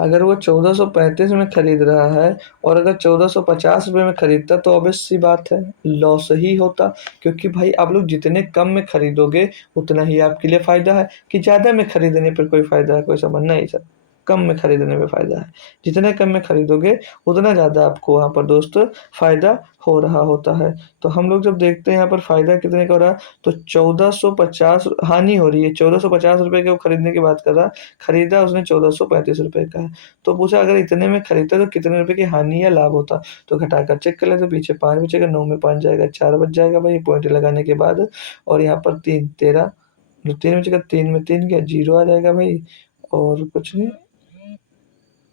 अगर वो 1435 में खरीद रहा है और अगर 1450 रुपये में खरीदता, तो ऑब्वियस सी बात है लॉस ही होता। क्योंकि भाई आप लोग जितने कम में खरीदोगे उतना ही आपके लिए फ़ायदा है, कि ज़्यादा में खरीदने पर कोई फ़ायदा है, कोई समझ नहीं सर। कम में खरीदने में फ़ायदा है, जितने कम में खरीदोगे उतना ज़्यादा आपको वहाँ पर दोस्त फ़ायदा हो रहा होता है। तो हम लोग जब देखते हैं यहाँ पर फ़ायदा कितने का हो रहा है, तो 1450 हानि हो रही है। 1450 रुपये के वो खरीदने की बात कर रहा, खरीदा उसने 1435 रुपये का है। तो पूछा अगर इतने में खरीदता तो कितने रुपए की हानि या लाभ होता। तो घटाकर चेक कर ले, तो पीछे 5 बचेगा, 9 में 5 जाएगा, 4 बच जाएगा भाई पॉइंट लगाने के बाद। और यहाँ पर 3 13, जो 3 बचेगा, 3 में 3 गया, 0 आ जाएगा भाई, और कुछ नहीं,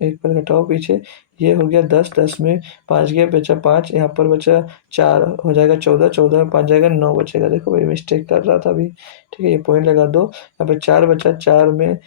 एक पर घटाओ पीछे, ये हो गया 10, 10 में 5 गया, बचा 5, यहाँ पर बचा 4 हो जाएगा 14, 14 में 5 जाएगा, 9 बचेगा। देखो भाई मिस्टेक कर रहा था अभी, ठीक है, ये पॉइंट लगा दो। यहाँ पे 4 बचा, 4 में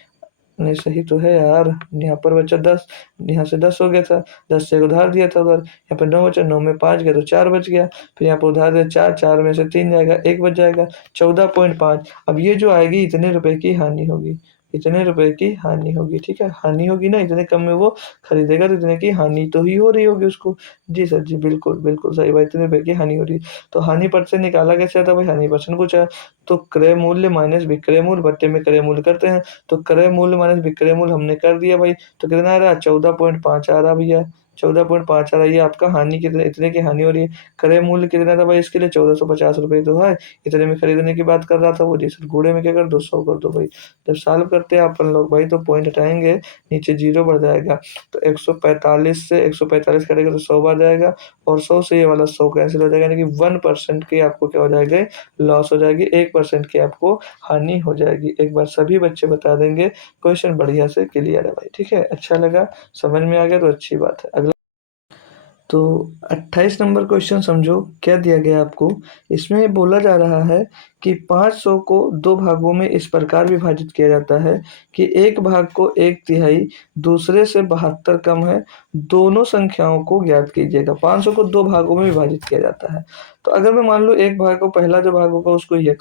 नहीं सही तो है यार, यहाँ पर बचा 10, यहाँ से 10 हो गया था, 10 से उधार दिया था उधर, यहाँ पर 9 बचा, 9 में 5 गया तो 4 बच गया, फिर यहाँ पर उधार दिया 4, 4 में से 3 जाएगा, 1 बच जाएगा, 14.5। अब ये जो आएगी इतने रुपए की हानि होगी, इतने रुपए की हानि होगी। ठीक है, हानि होगी ना, इतने कम में वो खरीदेगा तो इतने की हानि तो ही हो रही होगी उसको। जी सर जी, बिल्कुल बिल्कुल सही बात, इतने रुपए की हानि हो रही है। तो हानि परसेंट निकाला कैसे आता है भाई, हानि परसेंट पूछा। तो क्रय मूल्य माइनस विक्रय मूल्य बट्टे में क्रय मूल्य करते हैं। तो क्रय मूल्य माइनस विक्रय मूल्य हमने कर दिया भाई, तो कितना आ रहा है 14.5 आ रहा भैया, 14.5 आ रहा है। ये आपका हानि कितने, इतने की हानि हो रही है। क्रय मूल्य कितना था भाई इसके लिए, 1450 रुपये तो है, इतने में खरीदने की बात कर रहा था वो। जी सर, गुणे में क्या कर दो, 100 कर दो भाई। जब सॉल्व करते हैं अपन लोग भाई तो पॉइंट हटाएंगे, नीचे जीरो बढ़ जाएगा। तो 145 से 145 कटेगा तो 100 बढ़ जाएगा, और 100 से ये वाला 100 कैंसिल हो जाएगा, यानी कि 1% की आपको क्या हो जाएगा, लॉस हो जाएगी, 1% की आपको हानि हो जाएगी। एक बार सभी बच्चे बता देंगे, क्वेश्चन बढ़िया से क्लियर है भाई। ठीक है, अच्छा लगा, समझ में आ गया तो अच्छी बात है। अगला तो 28 नंबर क्वेश्चन समझो, क्या दिया गया आपको। इसमें बोला जा रहा है कि 500 को दो भागों में इस प्रकार विभाजित किया जाता है कि एक भाग को एक तिहाई, दूसरे से 72 कम है, दोनों संख्याओं को ज्ञात कीजिएगा। 500 को दो भागों में विभाजित किया जाता है। तो अगर मैं मान लो एक भाग को, पहला जो भाग होगा उसको x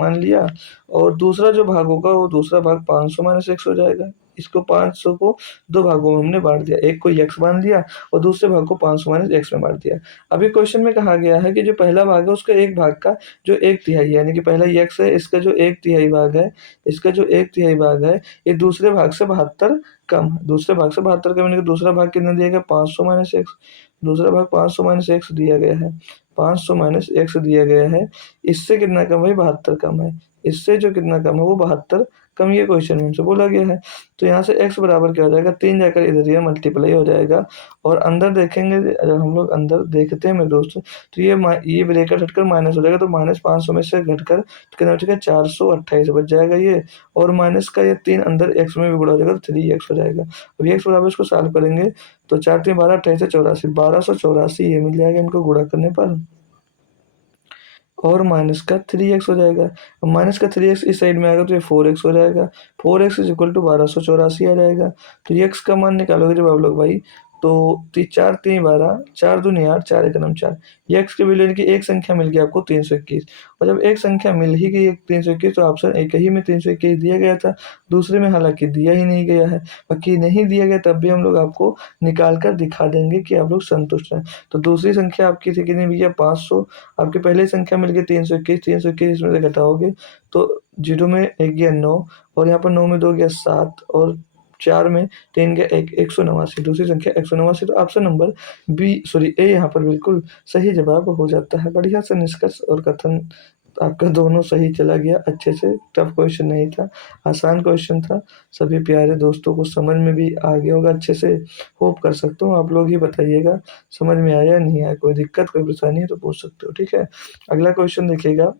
मान लिया, और दूसरा जो भाग होगा वो दूसरा भाग 500 माइनस एक्स हो जाएगा। इसको 500 को दो भागों में हमने बांट दिया, एक को x मान लिया और दूसरे भाग को 500 माइनस एक्स में बांट दिया। अभी क्वेश्चन में कहा गया है कि जो पहला भाग है उसका एक भाग का जो एक तिहाई है, यानी कि पहला x है, इसका जो एक तिहाई भाग है, इसका जो एक तिहाई भाग है, ये दूसरे भाग से 72 कम है। दूसरे भाग से 72 कम, यानी कि दूसरा भाग कितना दिया गया, 500 माइनस एक्स। दूसरा भाग 500 माइनस एक्स दिया गया है, 500 माइनस एक्स दिया गया है। इससे कितना कम है, 72 कम है। इससे जो कितना कम है वो 72 कम, ये क्वेश्चन में हमसे बोला गया है। तो यहाँ से x बराबर क्या हो जाएगा, 3 जाकर इधर ये मल्टीप्लाई हो जाएगा, और अंदर देखेंगे, जब हम लोग अंदर देखते हैं मेरे दोस्त, तो ये ब्रेकेट हटकर माइनस हो जाएगा, तो माइनस 500 में से घटकर कितना बचेगा, 428 बच जाएगा ये। और माइनस का ये 3 अंदर x में भी गुणा हो जाएगा तो 3x हो जाएगा। अब x बराबर इसको सॉल्व करेंगे तो 4 3 12 28 84, 1284 ये मिल जाएगा इनको गुणा करने पर, और माइनस का 3x हो जाएगा। अब माइनस का 3x इस साइड में आएगा तो ये 4x हो जाएगा। 4x इज इक्वल टू 1284 आ जाएगा। तो x का मान निकालोगे जब आप लोग भाई, तो 4 3 12, 4 दूनी 8, 4 एक नम 4। x की वैल्यू, यानी कि एक संख्या मिल गई आपको 321। और जब एक संख्या मिल ही गई 321, तो ऑप्शन एक ही में 321 दिया गया था, दूसरे में हालांकि दिया ही नहीं गया है। बाकी नहीं दिया गया तब भी हम लोग आपको निकाल कर दिखा देंगे कि आप लोग संतुष्ट हैं। तो दूसरी संख्या आपकी थी कितनी भैया, 500। आपकी पहली संख्या मिल गई 321, 321 इसमें से घटाओगे तो जीरो में एक गया 9, और यहाँ पर 9 में 2 गया 7, और 4 में 3 गया 1, 189। दूसरी संख्या 189। तो ऑप्शन नंबर बी, सॉरी ए यहाँ पर बिल्कुल सही जवाब हो जाता है। बढ़िया से निष्कर्ष और कथन आपका दोनों सही चला गया अच्छे से। टफ क्वेश्चन नहीं था, आसान क्वेश्चन था। सभी प्यारे दोस्तों को समझ में भी आ गया होगा अच्छे से, होप कर सकता हूँ। आप लोग ही बताइएगा समझ में आया या नहीं आया, कोई दिक्कत कोई परेशानी है तो पूछ सकते हो। ठीक है, अगला क्वेश्चन देखिएगा।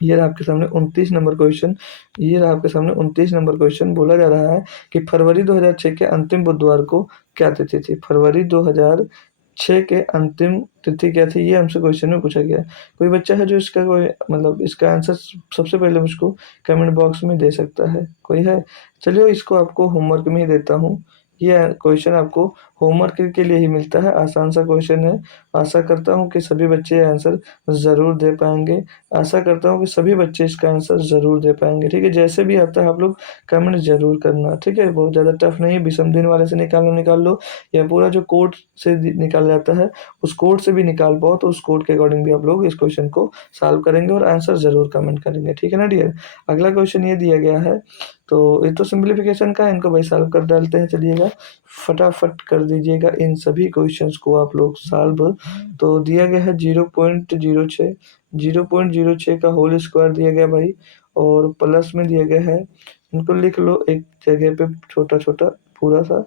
ये रहा आपके सामने 29 नंबर क्वेश्चन। ये रहा आपके सामने 29 नंबर क्वेश्चन। बोला जा रहा है कि फरवरी 2006 के अंतिम बुधवार को क्या तिथि थी। फरवरी 2006 के अंतिम तिथि क्या थी, ये हमसे क्वेश्चन में पूछा गया है। कोई बच्चा है जो इसका कोई मतलब इसका आंसर सबसे पहले मुझको कमेंट बॉक्स में दे सकता है, कोई है। चलिए इसको आपको होमवर्क में ही देता हूँ। ये क्वेश्चन आपको होमवर्क के लिए ही मिलता है, आसान सा क्वेश्चन है। आशा करता हूँ कि सभी बच्चे आंसर ज़रूर दे पाएंगे। आशा करता हूँ कि सभी बच्चे इसका आंसर ज़रूर दे पाएंगे। ठीक है, जैसे भी आता है आप लोग कमेंट ज़रूर करना। ठीक है, बहुत ज़्यादा टफ नहीं है, विषम दिन वाले से निकालना निकाल लो, या पूरा जो कोड से निकाल जाता है उस कोड से भी निकाल पाओ तो उस कोड के अकॉर्डिंग भी आप लोग इस क्वेश्चन को सॉल्व करेंगे और आंसर ज़रूर कमेंट करेंगे। ठीक है ना डियर। अगला क्वेश्चन ये दिया गया है, तो ये तो सिंप्लीफिकेशन का है, इनको भाई सॉल्व कर डालते हैं। चलिएगा फटाफट कर दीजिएगा इन सभी क्वेश्चंस को आप लोग सॉल्व। तो दिया गया है 0.06, 0.06 का होल स्क्वायर दिया गया भाई, और प्लस में दिया गया है, इनको लिख लो एक जगह पे छोटा छोटा पूरा सा।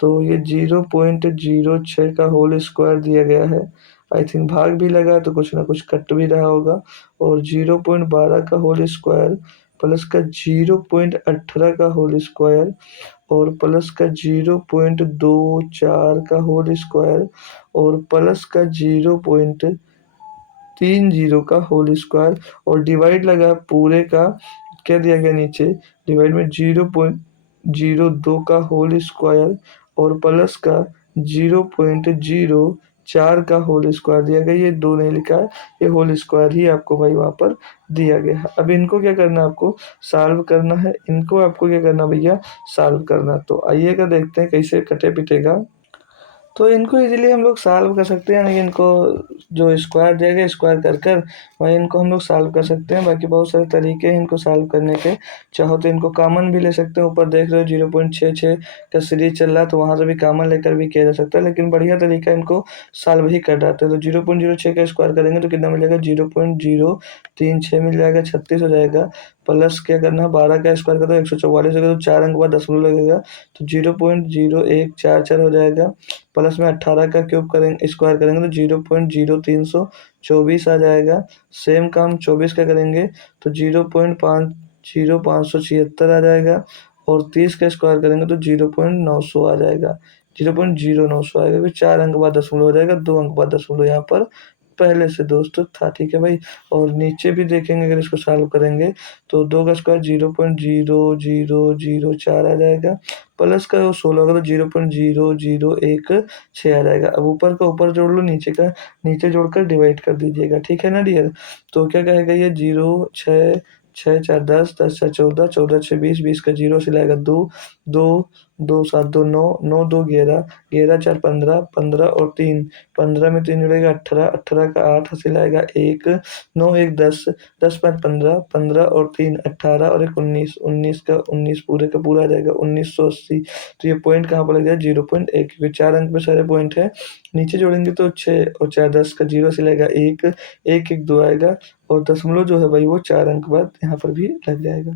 तो ये 0.06 का होल स्क्वायर दिया गया है। आई थिंक भाग भी लगा है तो कुछ ना कुछ कट भी रहा होगा। और 0.12 का होल स्क्वायर प्लस का 0.18 का होल स्क्वायर, और प्लस का 0.24 का होल स्क्वायर, और प्लस का 0.30 का होल स्क्वायर, और डिवाइड लगा पूरे का, क्या दिया गया नीचे, डिवाइड में 0.02 का होल स्क्वायर, और प्लस का 0.0 4 का होल स्क्वायर दिया गया, ये 2 नहीं लिखा है, ये होल स्क्वायर ही आपको भाई वहाँ पर दिया गया है। अब इनको क्या करना है, आपको सॉल्व करना है, इनको आपको क्या करना भैया, सॉल्व करना। तो आइएगा देखते हैं कैसे कटे पिटेगा। तो इनको इजीली हम लोग सॉल्व कर सकते हैं, यानी कि इनको जो स्क्वायर दिया गया स्क्वायर कर कर वही इनको हम लोग सॉल्व कर सकते हैं। बाकी बहुत सारे तरीके हैं इनको सॉल्व करने के, चाहो तो इनको कॉमन भी ले सकते हैं। ऊपर देख रहे हो 0.66 का सीरीज चल रहा है, तो वहाँ से भी कॉमन लेकर भी किया जा सकता है, लेकिन बढ़िया तरीका इनको सॉल्व ही कर डालते हैं। तो 0.06 का स्क्वायर करेंगे तो कितना मिलेगा, 0.036 मिल जाएगा, 36 हो जाएगा। प्लस क्या करना है, 12 का स्क्वायर करो 144 होगा, तो 4 अंक बाद दशमलव लगेगा, तो 0.0144 हो जाएगा। प्लस में 18 का क्यूब करेंगे, स्क्वायर करेंगे तो 0.0324 आ जाएगा। सेम काम 24 का करेंगे तो 0.575 आ जाएगा। और 30 का स्क्वायर करेंगे तो 0.900 आ जाएगा, 0.0900 आएगा, फिर 4 अंक बाद दशमलव हो जाएगा, 2 अंक बाद दशमलव यहाँ पर पहले से दोस्तों था, ठीक है भाई। और नीचे भी देखेंगे अगर इसको सॉल्व करेंगे तो 2 का स्क्वायर 0.0004 आ जाएगा, प्लस का 16 होगा तो 0.0016 आ जाएगा। अब ऊपर का ऊपर जोड़ लो, नीचे का नीचे जोड़कर डिवाइड कर दीजिएगा, ठीक है ना डियर। तो क्या कहेगा ये, 0 6 6 4 10 10 4 14 14 6 20 20 का जीरो से लाएगा 2 2 2 7 2 9 9 2 11 11 4 15 15 और 3 15 में 3 जुड़ेगा 18 18 का 8 हासिल आएगा 1 9 1 10 10 5 15 15 और 3 18 और 1 19 19 का 19 पूरे का पूरा आ जाएगा 1980। तो ये पॉइंट कहाँ पर लग जाएगा, 0.1, क्योंकि 4 अंक में सारे पॉइंट है। नीचे जोड़ेंगे तो 6 और 4 10 का जीरो से लगेगा 1 1 1 2 आएगा, और दशमलव जो है भाई वो 4 अंक बाद यहाँ पर भी लग जाएगा।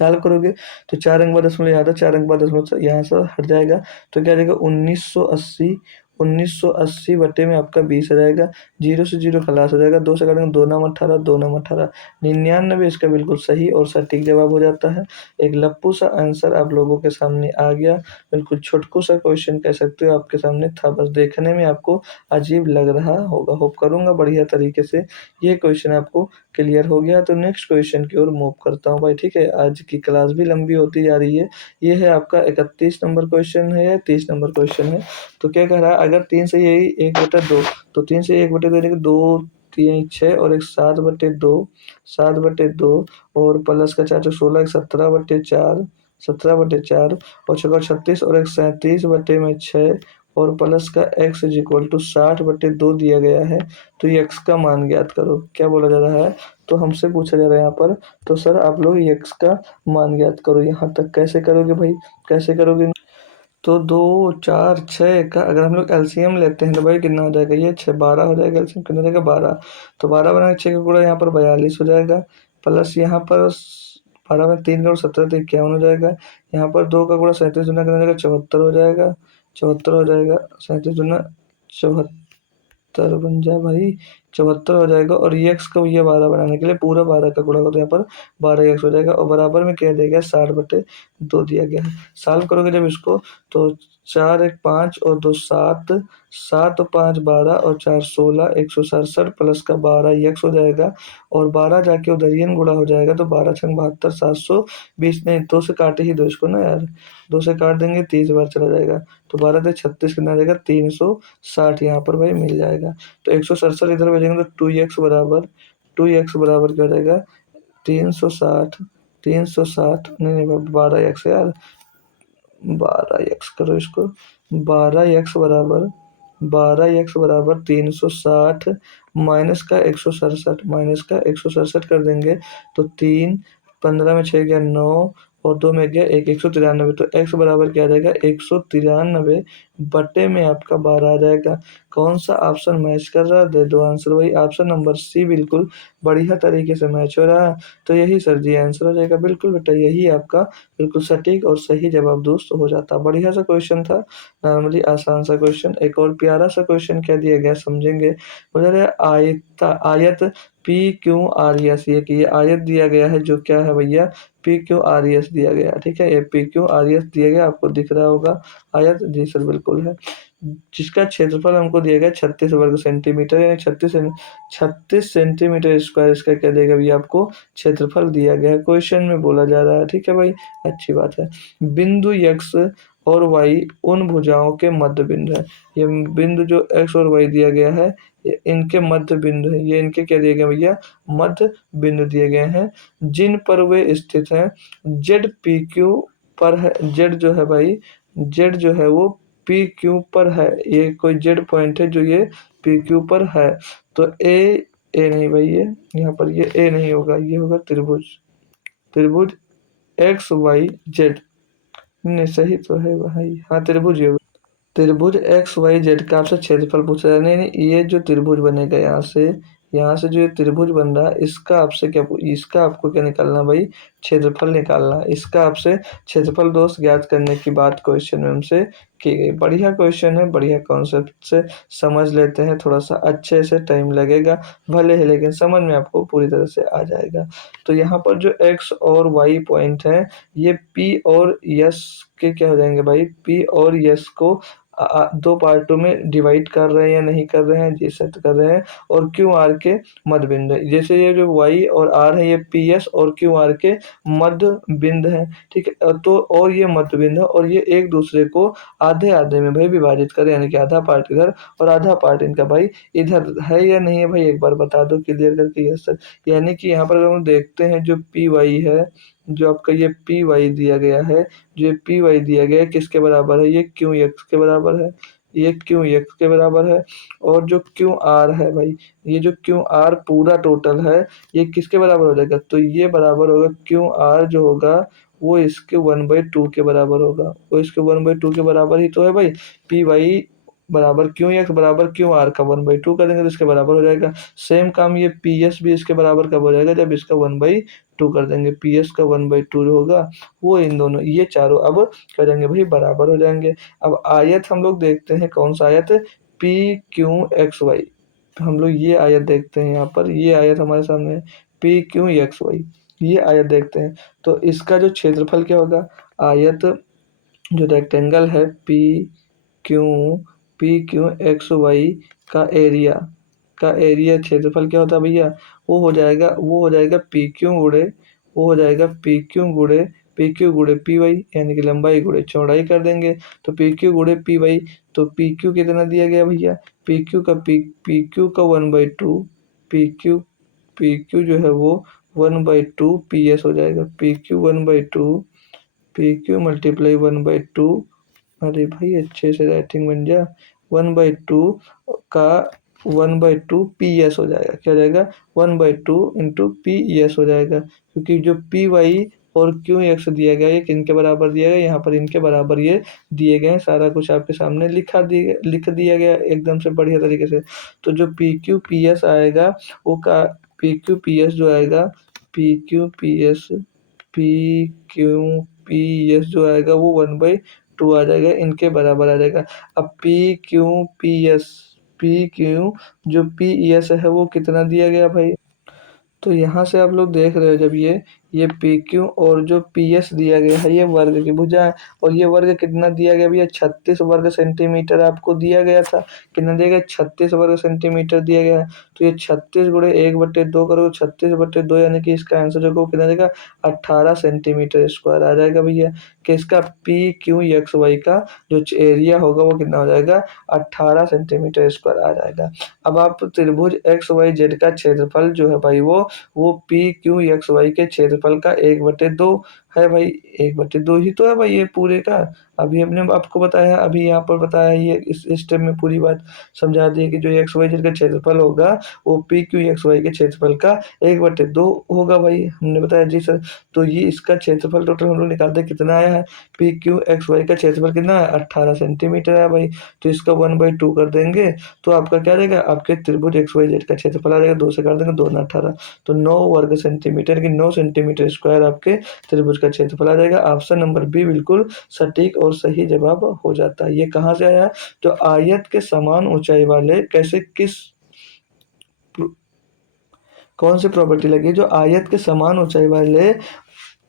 सॉल्व करोगे तो 4 अंक बाद दशमलव यहाँ था, 4 अंक बाद दशमलव यहाँ से हट जाएगा, तो क्या रहेगा 1980। 1980 बटे में आपका 20 आ जाएगा, जीरो से जीरो खलास हो जाएगा, 2 से काटेंगे 2 नाम 18, 2 नाम 18, 99 इसका बिल्कुल सही और सटीक जवाब हो जाता है। एक लप्पू सा आंसर आप लोगों के सामने आ गया, बिल्कुल छोटकू सा क्वेश्चन कह सकते हो आपके सामने था, बस देखने में आपको अजीब लग रहा होगा। होप करूंगा बढ़िया तरीके से ये क्वेश्चन आपको क्लियर हो गया। तो नेक्स्ट क्वेश्चन की ओर मूव करता हूँ भाई, ठीक है। आज की क्लास भी लंबी होती जा रही है। ये है आपका 31 नंबर क्वेश्चन है या 30 नंबर क्वेश्चन है। तो क्या कह रहा है, अगर 3 से यही 1/2, तो 3 से 1/2 देने के 2 3 6 और एक 7/2, 7/2 और प्लस का 4 16 एक 17/4, 17/4 और 6 36 और एक 37/6 और प्लस का x इज इक्वल टू 60/2 दिया गया है। तो ये x का मान ज्ञात करो, क्या बोला जा रहा है, तो हमसे पूछा जा रहा है यहाँ पर। तो सर आप लोग x का मान ज्ञात करो, यहाँ तक कैसे करोगे भाई, कैसे करोगे। तो 2 4 6 का अगर हम लोग एलसीएम लेते हैं तो भाई कितना हो जाएगा, ये 6 12 हो जाएगा, एलसीएम कितना हो जाएगा 12। तो 12 बना 6 का गुणा यहाँ पर 42 हो जाएगा, प्लस यहाँ पर 12 में 3 का 17 तो 51 हो जाएगा। यहाँ पर 2 का गुणा 37 गुना कितना हो जाएगा, 74 हो जाएगा, 74 हो जाएगा, 37 गुना 74 बन जा भाई, 74 हो जाएगा। और ये एक्स को ये 12 बनाने के लिए पूरा 12 का गुणा करो, तो यहाँ पर 12 एक्स हो जाएगा, और बराबर में क्या दिया गया 60/2 दिया गया है। सॉल्व करोगे जब इसको तो 4 1 5 और 2 7, 7 और 5 12 और 4 16, 167 प्लस का 12 एक्स हो जाएगा, और 12 जाके उधर ही गुणा हो जाएगा, तो 12 छंग 72, 720 नहीं, 2 से काटे ही दो इसको ना यार, 2 से काट देंगे 30 बार चला जाएगा, तो 12 से 36 कितना आ जाएगा 360 यहाँ पर भाई मिल जाएगा। तो 167 इधर भेजेंगे तो 2x बराबर, 2x बराबर क्या हो जाएगा 360, 360 नहीं नहीं 12x यार, 12x करो इसको, 12x बराबर 360 माइनस का 167 कर देंगे, तो 3 15 में 6 गया 9 और 2 में गया 1 193। तो x बराबर क्या आ जाएगा 193 बटे में आपका 12 आ जाएगा। कौन सा ऑप्शन मैच कर रहा है, दे दो आंसर वही, ऑप्शन नंबर सी बिल्कुल बढ़िया तरीके से मैच हो रहा है। तो यही सर जी आंसर हो जाएगा, बिल्कुल बेटा यही आपका बिल्कुल सटीक और सही जवाब दोस्त हो जाता। बढ़िया सा क्वेश्चन था, नॉर्मली आसान सा क्वेश्चन। एक और प्यारा सा क्वेश्चन क्या दिया गया समझेंगे, बोल रहे आयत पी क्यू आर एस, ये कि ये आयत दिया गया है जो क्या है भैया पी क्यू आर एस दिया गया, ठीक है। ये पी क्यू आर एस दिया गया, आपको दिख रहा होगा आयत, जी सर बिल्कुल है, जिसका क्षेत्रफल हमको दिया गया 36 वर्ग सेंटीमीटर, यानी 36 सेंटीमीटर स्क्वायर इसका क्या देगा भैया आपको क्षेत्रफल दिया गया है, क्वेश्चन में बोला जा रहा है, ठीक है भाई, अच्छी बात है। बिंदु यक्स और वाई उन भुजाओं के मध्य बिंदु है। ये बिंदु जो एक्स और वाई दिया गया है ये इनके मध्य बिंदु है। ये इनके क्या दिए गए भैया, मध्य बिंदु दिए गए हैं, जिन पर वे स्थित हैं। जेड पी क्यू पर है। जेड जो है भाई, जेड जो है वो पी क्यू पर है। ये कोई जेड पॉइंट है जो ये पी क्यू पर है। तो ए नहीं भाई, ये यहाँ पर ये ए नहीं होगा, ये होगा त्रिभुज। त्रिभुज एक्स वाई जेड। नहीं सही तो है भाई, हाँ त्रिभुज ही होगा। त्रिभुज एक्स वाई जेड का आपसे क्षेत्रफल पूछा है। नहीं नहीं, ये जो त्रिभुज बनेगा यहाँ से जो ये त्रिभुज बन रहा है इसका आपसे क्या इसका आपको क्या निकालना भाई, क्षेत्रफल निकालना। इसका आपसे क्षेत्रफल दोस्त ज्ञात करने की बात क्वेश्चन में हमसे की गई। बढ़िया क्वेश्चन है, बढ़िया कॉन्सेप्ट से समझ लेते हैं, थोड़ा सा अच्छे से टाइम लगेगा भले ही, लेकिन समझ में आपको पूरी तरह से आ जाएगा। तो यहाँ पर जो एक्स और वाई पॉइंट है ये पी और यस के क्या हो जाएंगे भाई, पी और यस को दो पार्टों में डिवाइड कर रहे हैं या नहीं कर रहे हैं, जी सेट कर रहे हैं। और क्यू आर के मध्य बिंदु है। जैसे ये जो वाई और आर है ये पी एस और क्यू आर के मध्य बिंदु है, ठीक है। तो और ये मध्य बिंदु है और ये एक दूसरे को आधे आधे में भाई विभाजित करें, यानी कि आधा पार्ट इधर और आधा पार्ट इनका भाई इधर है या नहीं है भाई, एक बार बता दो क्लियर करके। Yes sir. यानी कि यहाँ पर अगर हम देखते हैं जो पी वाई है, जो आपका ये पी वाई दिया गया है, जो ये पी वाई दिया गया है किसके बराबर है, ये क्यू एक्स के बराबर है। ये क्यू एक्स के बराबर है। और जो क्यू आर है भाई, ये जो क्यू आर पूरा टोटल है ये किसके बराबर हो जाएगा, तो ये बराबर होगा क्यू आर जो होगा वो इसके 1/2 के बराबर होगा। वो इसके 1/2 के बराबर ही तो है भाई। पी वाई बराबर क्यू एक्स बराबर क्यू आर का 1/2 कर देंगे तो इसके बराबर हो जाएगा। सेम काम ये पी एस भी इसके बराबर कब हो जाएगा, जब इसका 1/2 कर देंगे। पी एस का 1/2 होगा, वो इन दोनों ये चारों अब करेंगे भाई बराबर हो जाएंगे। अब आयत हम लोग देखते हैं, कौन सा आयत, पी क्यू एक्स वाई। हम लोग ये आयत देखते हैं, यहाँ पर ये आयत हमारे सामने है, पी क्यू एक्स वाई, ये आयत देखते हैं। तो इसका जो क्षेत्रफल क्या होगा, आयत जो रेक्टेंगल है Q P Q X Y का एरिया, क्षेत्रफल क्या होता है भैया, वो हो जाएगा पी क्यू गुड़े, वो हो जाएगा पी क्यू गुड़े पी वाई, यानी कि लंबाई गुड़े चौड़ाई कर देंगे। तो पी क्यू गुड़े पी वाई, तो पी क्यू कितना दिया गया भैया, पी क्यू का 1/2, पी क्यू जो है वो 1/2 पी एस हो जाएगा। P Q 1/2 P Q multiply 1/2, अरे भाई अच्छे से राइटिंग बन जा, 1/2 का 1/2 पी एस हो जाएगा। क्या हो जाएगा, 1/2 इंटू पी एस हो जाएगा। क्योंकि जो पी वाई और क्यू एक्स दिया गया, ये किनके बराबर दिया गया, यहाँ पर इनके बराबर ये दिए गए हैं। सारा कुछ आपके सामने लिख दिया गया एकदम से बढ़िया तरीके से। तो जो पी क्यू पी एस आएगा वो का पी क्यू पी एस जो आएगा, P Q P S P Q P S जो आएगा वो 1/2 आ जाएगा, इनके बराबर आ जाएगा। अब पी क्यू जो पी एस है वो कितना दिया गया भाई, तो यहाँ से आप लोग देख रहे हो जब ये पी क्यू और जो पी एस दिया गया है ये वर्ग की भुजा है। और ये वर्ग कितना दिया गया भैया, 36 वर्ग सेंटीमीटर आपको दिया गया था। कितना दिया गया, 36 वर्ग सेंटीमीटर दिया गया है। तो ये 36 गुणे 1/2 करो, 36/2, यानी कि इसका आंसर जो को कितना देगा, 18 सेंटीमीटर स्क्वायर आ जाएगा भैया। कि इसका पी क्यू एक्स वाई का जो एरिया होगा वो कितना हो जाएगा, 18 सेंटीमीटर स्क्वायर आ जाएगा। अब आप त्रिभुज एक्स वाई जेड का क्षेत्रफल जो है भाई वो पी क्यू एक्स वाई के क्षेत्रफल का 1/2 है भाई। 1/2 ही तो है भाई ये पूरे का। अभी हमने आपको बताया, अभी यहाँ पर बताया, ये इस स्टेप में पूरी बात समझा दी कि जो एक्स वाई जेड का क्षेत्रफल होगा वो पी क्यू एक्स वाई के क्षेत्रफल का 1/2 होगा भाई, हमने बताया जी सर। तो ये इसका क्षेत्रफल टोटल हम लोग निकालते हैं कितना आया है, पी क्यू एक्स वाई का क्षेत्रफल कितना है, 18 सेंटीमीटर है भाई। तो इसका 1/2 कर देंगे तो आपका क्या रहेगा, आपके त्रिभुज एक्स वाई जेड का क्षेत्रफल आ जाएगा। 2 से काट देंगे, 2 9 18, तो 9 वर्ग सेंटीमीटर की 9 सेंटीमीटर स्क्वायर आपके त्रिभुज का क्षेत्रफल आ जाएगा। ऑप्शन नंबर बी बिल्कुल सटीक और सही जवाब हो जाता है। ये कहाँ से आया, तो आयत के समान ऊंचाई वाले कैसे कौन सी प्रॉपर्टी लगी, जो आयत के समान ऊंचाई वाले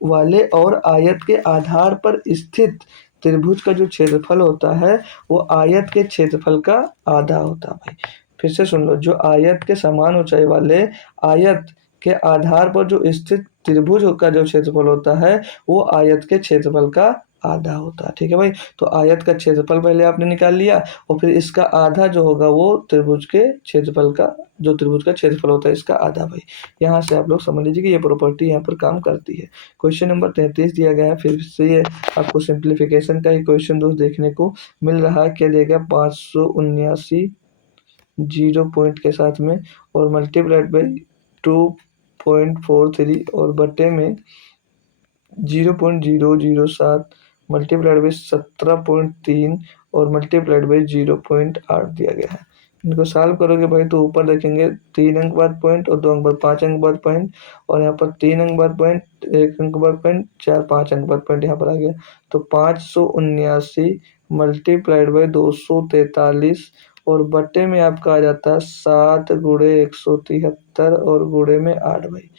वाले और आयत के आधार पर स्थित त्रिभुज का जो क्षेत्रफल होता है वो आयत के क्षेत्रफल का आधा होता है भाई। फिर से सुन लो, जो आयत के समान ऊंचाई वाले आयत के आधार पर जो स्थित त्रिभुज का जो क्षेत्रफल होता है वो आयत के क्षेत्रफल का आधा होता है। ठीक है भाई, तो आयत का क्षेत्रफल पहले आपने निकाल लिया और फिर इसका आधा जो होगा वो त्रिभुज के क्षेत्रफल का, जो त्रिभुज का क्षेत्रफल होता है इसका आधा भाई। यहाँ से आप लोग समझ लीजिए कि ये प्रॉपर्टी यहाँ पर काम करती है। क्वेश्चन नंबर 33 दिया गया है, फिर से ये आपको सिंप्लीफिकेशन का ही क्वेश्चन दोस्त देखने को मिल रहा है। क्या दिया गया, 579 जीरो पॉइंट के साथ में और मल्टीप्लाइड बाई 2.43 और बटे में 0.007 मल्टीप्लाइड बाई 17.3 और मल्टीप्लाइड बाई 0.8 दिया गया है। इनको सॉल्व करोगे भाई तो ऊपर देखेंगे 3 अंक बाद पॉइंट और 2 अंक बाद 5 अंक बाद पॉइंट, और यहाँ पर 3 अंक बाद पॉइंट, 1 अंक बाद पॉइंट, 4 5 अंक बाद पॉइंट यहाँ पर आ गया। तो 579 मल्टीप्लाइड बाई 243 और बटे में आपका आ जाता है 7 गुणे 173 और गुणे में 8 भाई।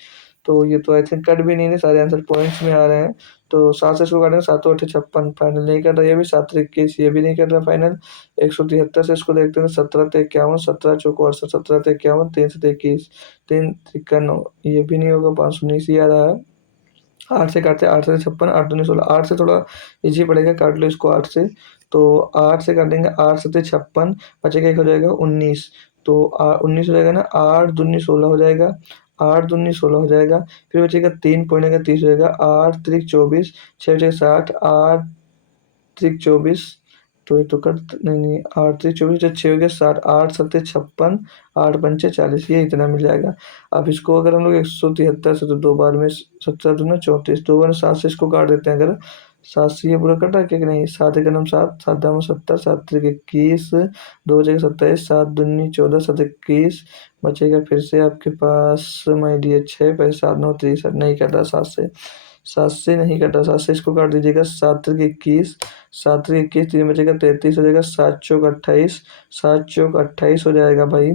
तो ये तो आई थिंक कट भी नहीं है, सारे आंसर पॉइंट्स में आ रहे हैं। तो 7 से इसको काटेंगे, 7 8 56 फाइनल नहीं कर रहा, ये भी 7 3 21 ये भी नहीं कर रहा फाइनल। 173 से इसको देखते हैं, 17 3 51, 17 4 68, 17 3 51, 3 7 21, 3 3 9 ये भी नहीं होगा, 519 ही आ रहा है। 8 से काटते हैं, 8 से 56, 8 दूनी 16, 8 से थोड़ा इजी पड़ेगा, काट लो इसको 8 से। तो 8 से काटेंगे, 8 7 56, बचेगा एक हो जाएगा 19। तो 19 हो जाएगा ना, 8 दूनी 16 हो जाएगा, 8 दूनी 16 हो जाएगा। फिर बचेगा 3 पॉइंट का 30 हो जाएगा, 8 3 24, 6 बचेगा 60, 8 3 24, तो ये तो कट नहीं नहीं, 8 3 24 6 हो गया 60, 8 7 56, 8 पंचे 40, ये इतना मिल जाएगा। अब इसको अगर हम लोग 173 से तो दो बार में 17 दूना 34, दो बार 7 से इसको काट देते हैं, अगर 7 से ये पूरा कटा कि नहीं, 7 एक नम 7, 7 दाम 70, 7 3 21, 2 बचेगा 27, 7 दूनी 14, 7 21, बचेगा फिर से आपके पास माई डियर 6 पैसे 7 9 30, नहीं कटा 7 से, 7 से नहीं कटा, 7 से इसको काट दीजिएगा, 7 3 21, 7 3 21, 3 बचेगा 33 हो जाएगा, 7 चौक 28, 7 चौक 28 हो जाएगा भाई।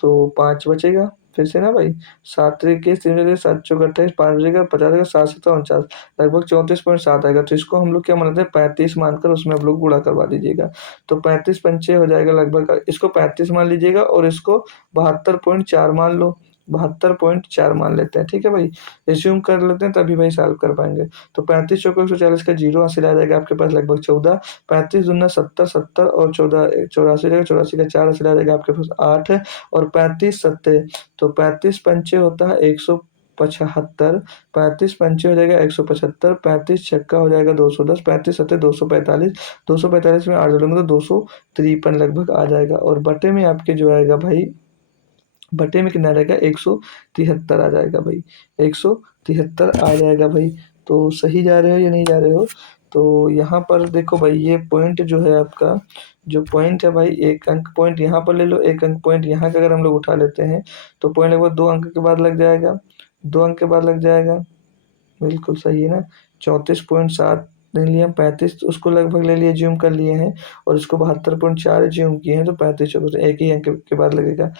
तो 5 बचेगा फिर से ना भाई, 7 3 21, 3 बचेगा, 7 चौक 28, 5 बचेगा 50 आएगा, 7 7 49, लगभग 34.7 आएगा। तो इसको हम लोग क्या मानते हैं, 35 मानकर उसमें आप लोग गुणा करवा दीजिएगा। तो 35 पंचे हो जाएगा लगभग, इसको 35 मान लीजिएगा और इसको 72.4 मान लो, 72.4 मान लेते हैं। ठीक है भाई, रिज्यूम कर लेते हैं तभी भाई सॉल्व कर पाएंगे। तो 35 चौको 140 का जीरो हासिल आ जाएगा आपके पास लगभग 14, 35 दूना 70, 70 और 14 84 रहेगा, 84 का 4 हासिल आ जाएगा आपके पास 8 और 35 सत्ते, तो 35 पंचे होता है 175, 35 पंचे हो जाएगा 175, 35 छक्का हो जाएगा 210, 35 सत्ते 245, 245 में 8 जोड़ेंगे तो 253 लगभग आ जाएगा। और बटे में आपके जो आएगा भाई, बटे में कितना आ जाएगा, 173 आ जाएगा भाई, 173 आ जाएगा भाई। तो सही जा रहे हो या नहीं जा रहे हो। तो यहाँ पर देखो भाई, ये पॉइंट जो है आपका, जो पॉइंट है भाई, एक अंक पॉइंट यहाँ पर ले लो, एक अंक पॉइंट यहाँ का अगर हम लोग उठा लेते हैं तो पॉइंट लगभग 2 अंक के बाद लग जाएगा, 2 अंक के बाद लग जाएगा, बिल्कुल सही है ना। 34.7 ले लिया, 35 उसको लगभग ले लिए, ज्यूम कर लिए हैं, और इसको 72.4 ज्यूम किए हैं, तो 35 एक ही अंक के बाद लगेगा।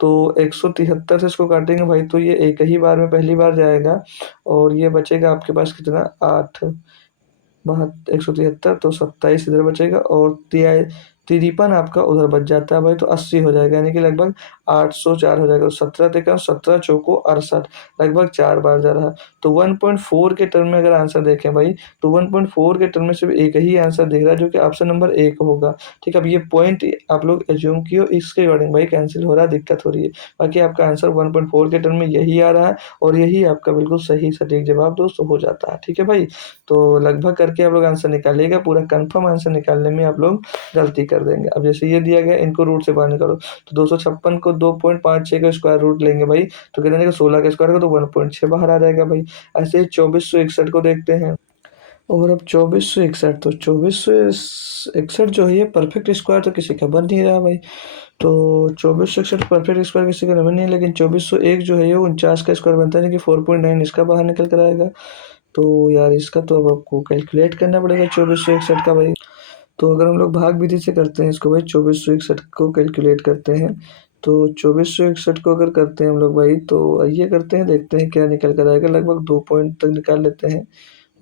तो 173 से इसको काटेंगे भाई तो ये एक ही बार में पहली बार जाएगा, और ये बचेगा आपके पास कितना, 8 173, तो 27 इधर बचेगा और 53 आपका उधर बच जाता है भाई, तो 80 हो जाएगा, यानी कि लगभग 804 हो जाएगा। 17 तेरह 17 चौको 68, लगभग 4 बार जा रहा है। तो 1.4 के टर्म में अगर आंसर देखें भाई, तो 1.4 के टर्म में सिर्फ एक ही आंसर दिख रहा है जो कि ऑप्शन नंबर 1 होगा। ठीक है, अब ये पॉइंट आप लोग एज्यूम किए, इसके अकॉर्डिंग भाई कैंसिल हो रहा है, दिक्कत हो रही है। बाकी आपका आंसर 1.4 के टर्म में यही आ रहा है, और यही आपका बिल्कुल सही सटीक जवाब दोस्तों हो जाता है। ठीक है भाई, तो लगभग करके आप लोग आंसर निकालिएगा, पूरा कंफर्म आंसर निकालने में आप लोग गलती कर देंगे। अब जैसे ये दिया गया, इनको रूट से बाहर निकालो, तो 256 को 2.56 का स्क्वायर रूट लेंगे भाई, तो कितना देगा, 16 का स्क्वायर का तो 1.6 बाहर आ जाएगा भाई। ऐसे ही 2461 को देखते हैं, और अब 2461, तो 2461 जो है ये परफेक्ट स्क्वायर तो किसी का बन नहीं रहा भाई। तो 2461 परफेक्ट स्क्वायर किसी का बन नहीं है, लेकिन 2401 जो है ये 49 का स्क्वायर बनता है कि 4.9 इसका बाहर निकल कर आएगा। तो यार इसका तो अब आपको कैलकुलेट करना पड़ेगा 2461 का भाई। तो अगर हम लोग भाग विधि से करते हैं इसको भाई, 2461 को कैलकुलेट करते हैं, तो 2461 को अगर करते हैं हम लोग भाई, तो ये करते हैं, देखते हैं क्या निकल कर आएगा। लगभग 2 पॉइंट तक निकाल लेते हैं,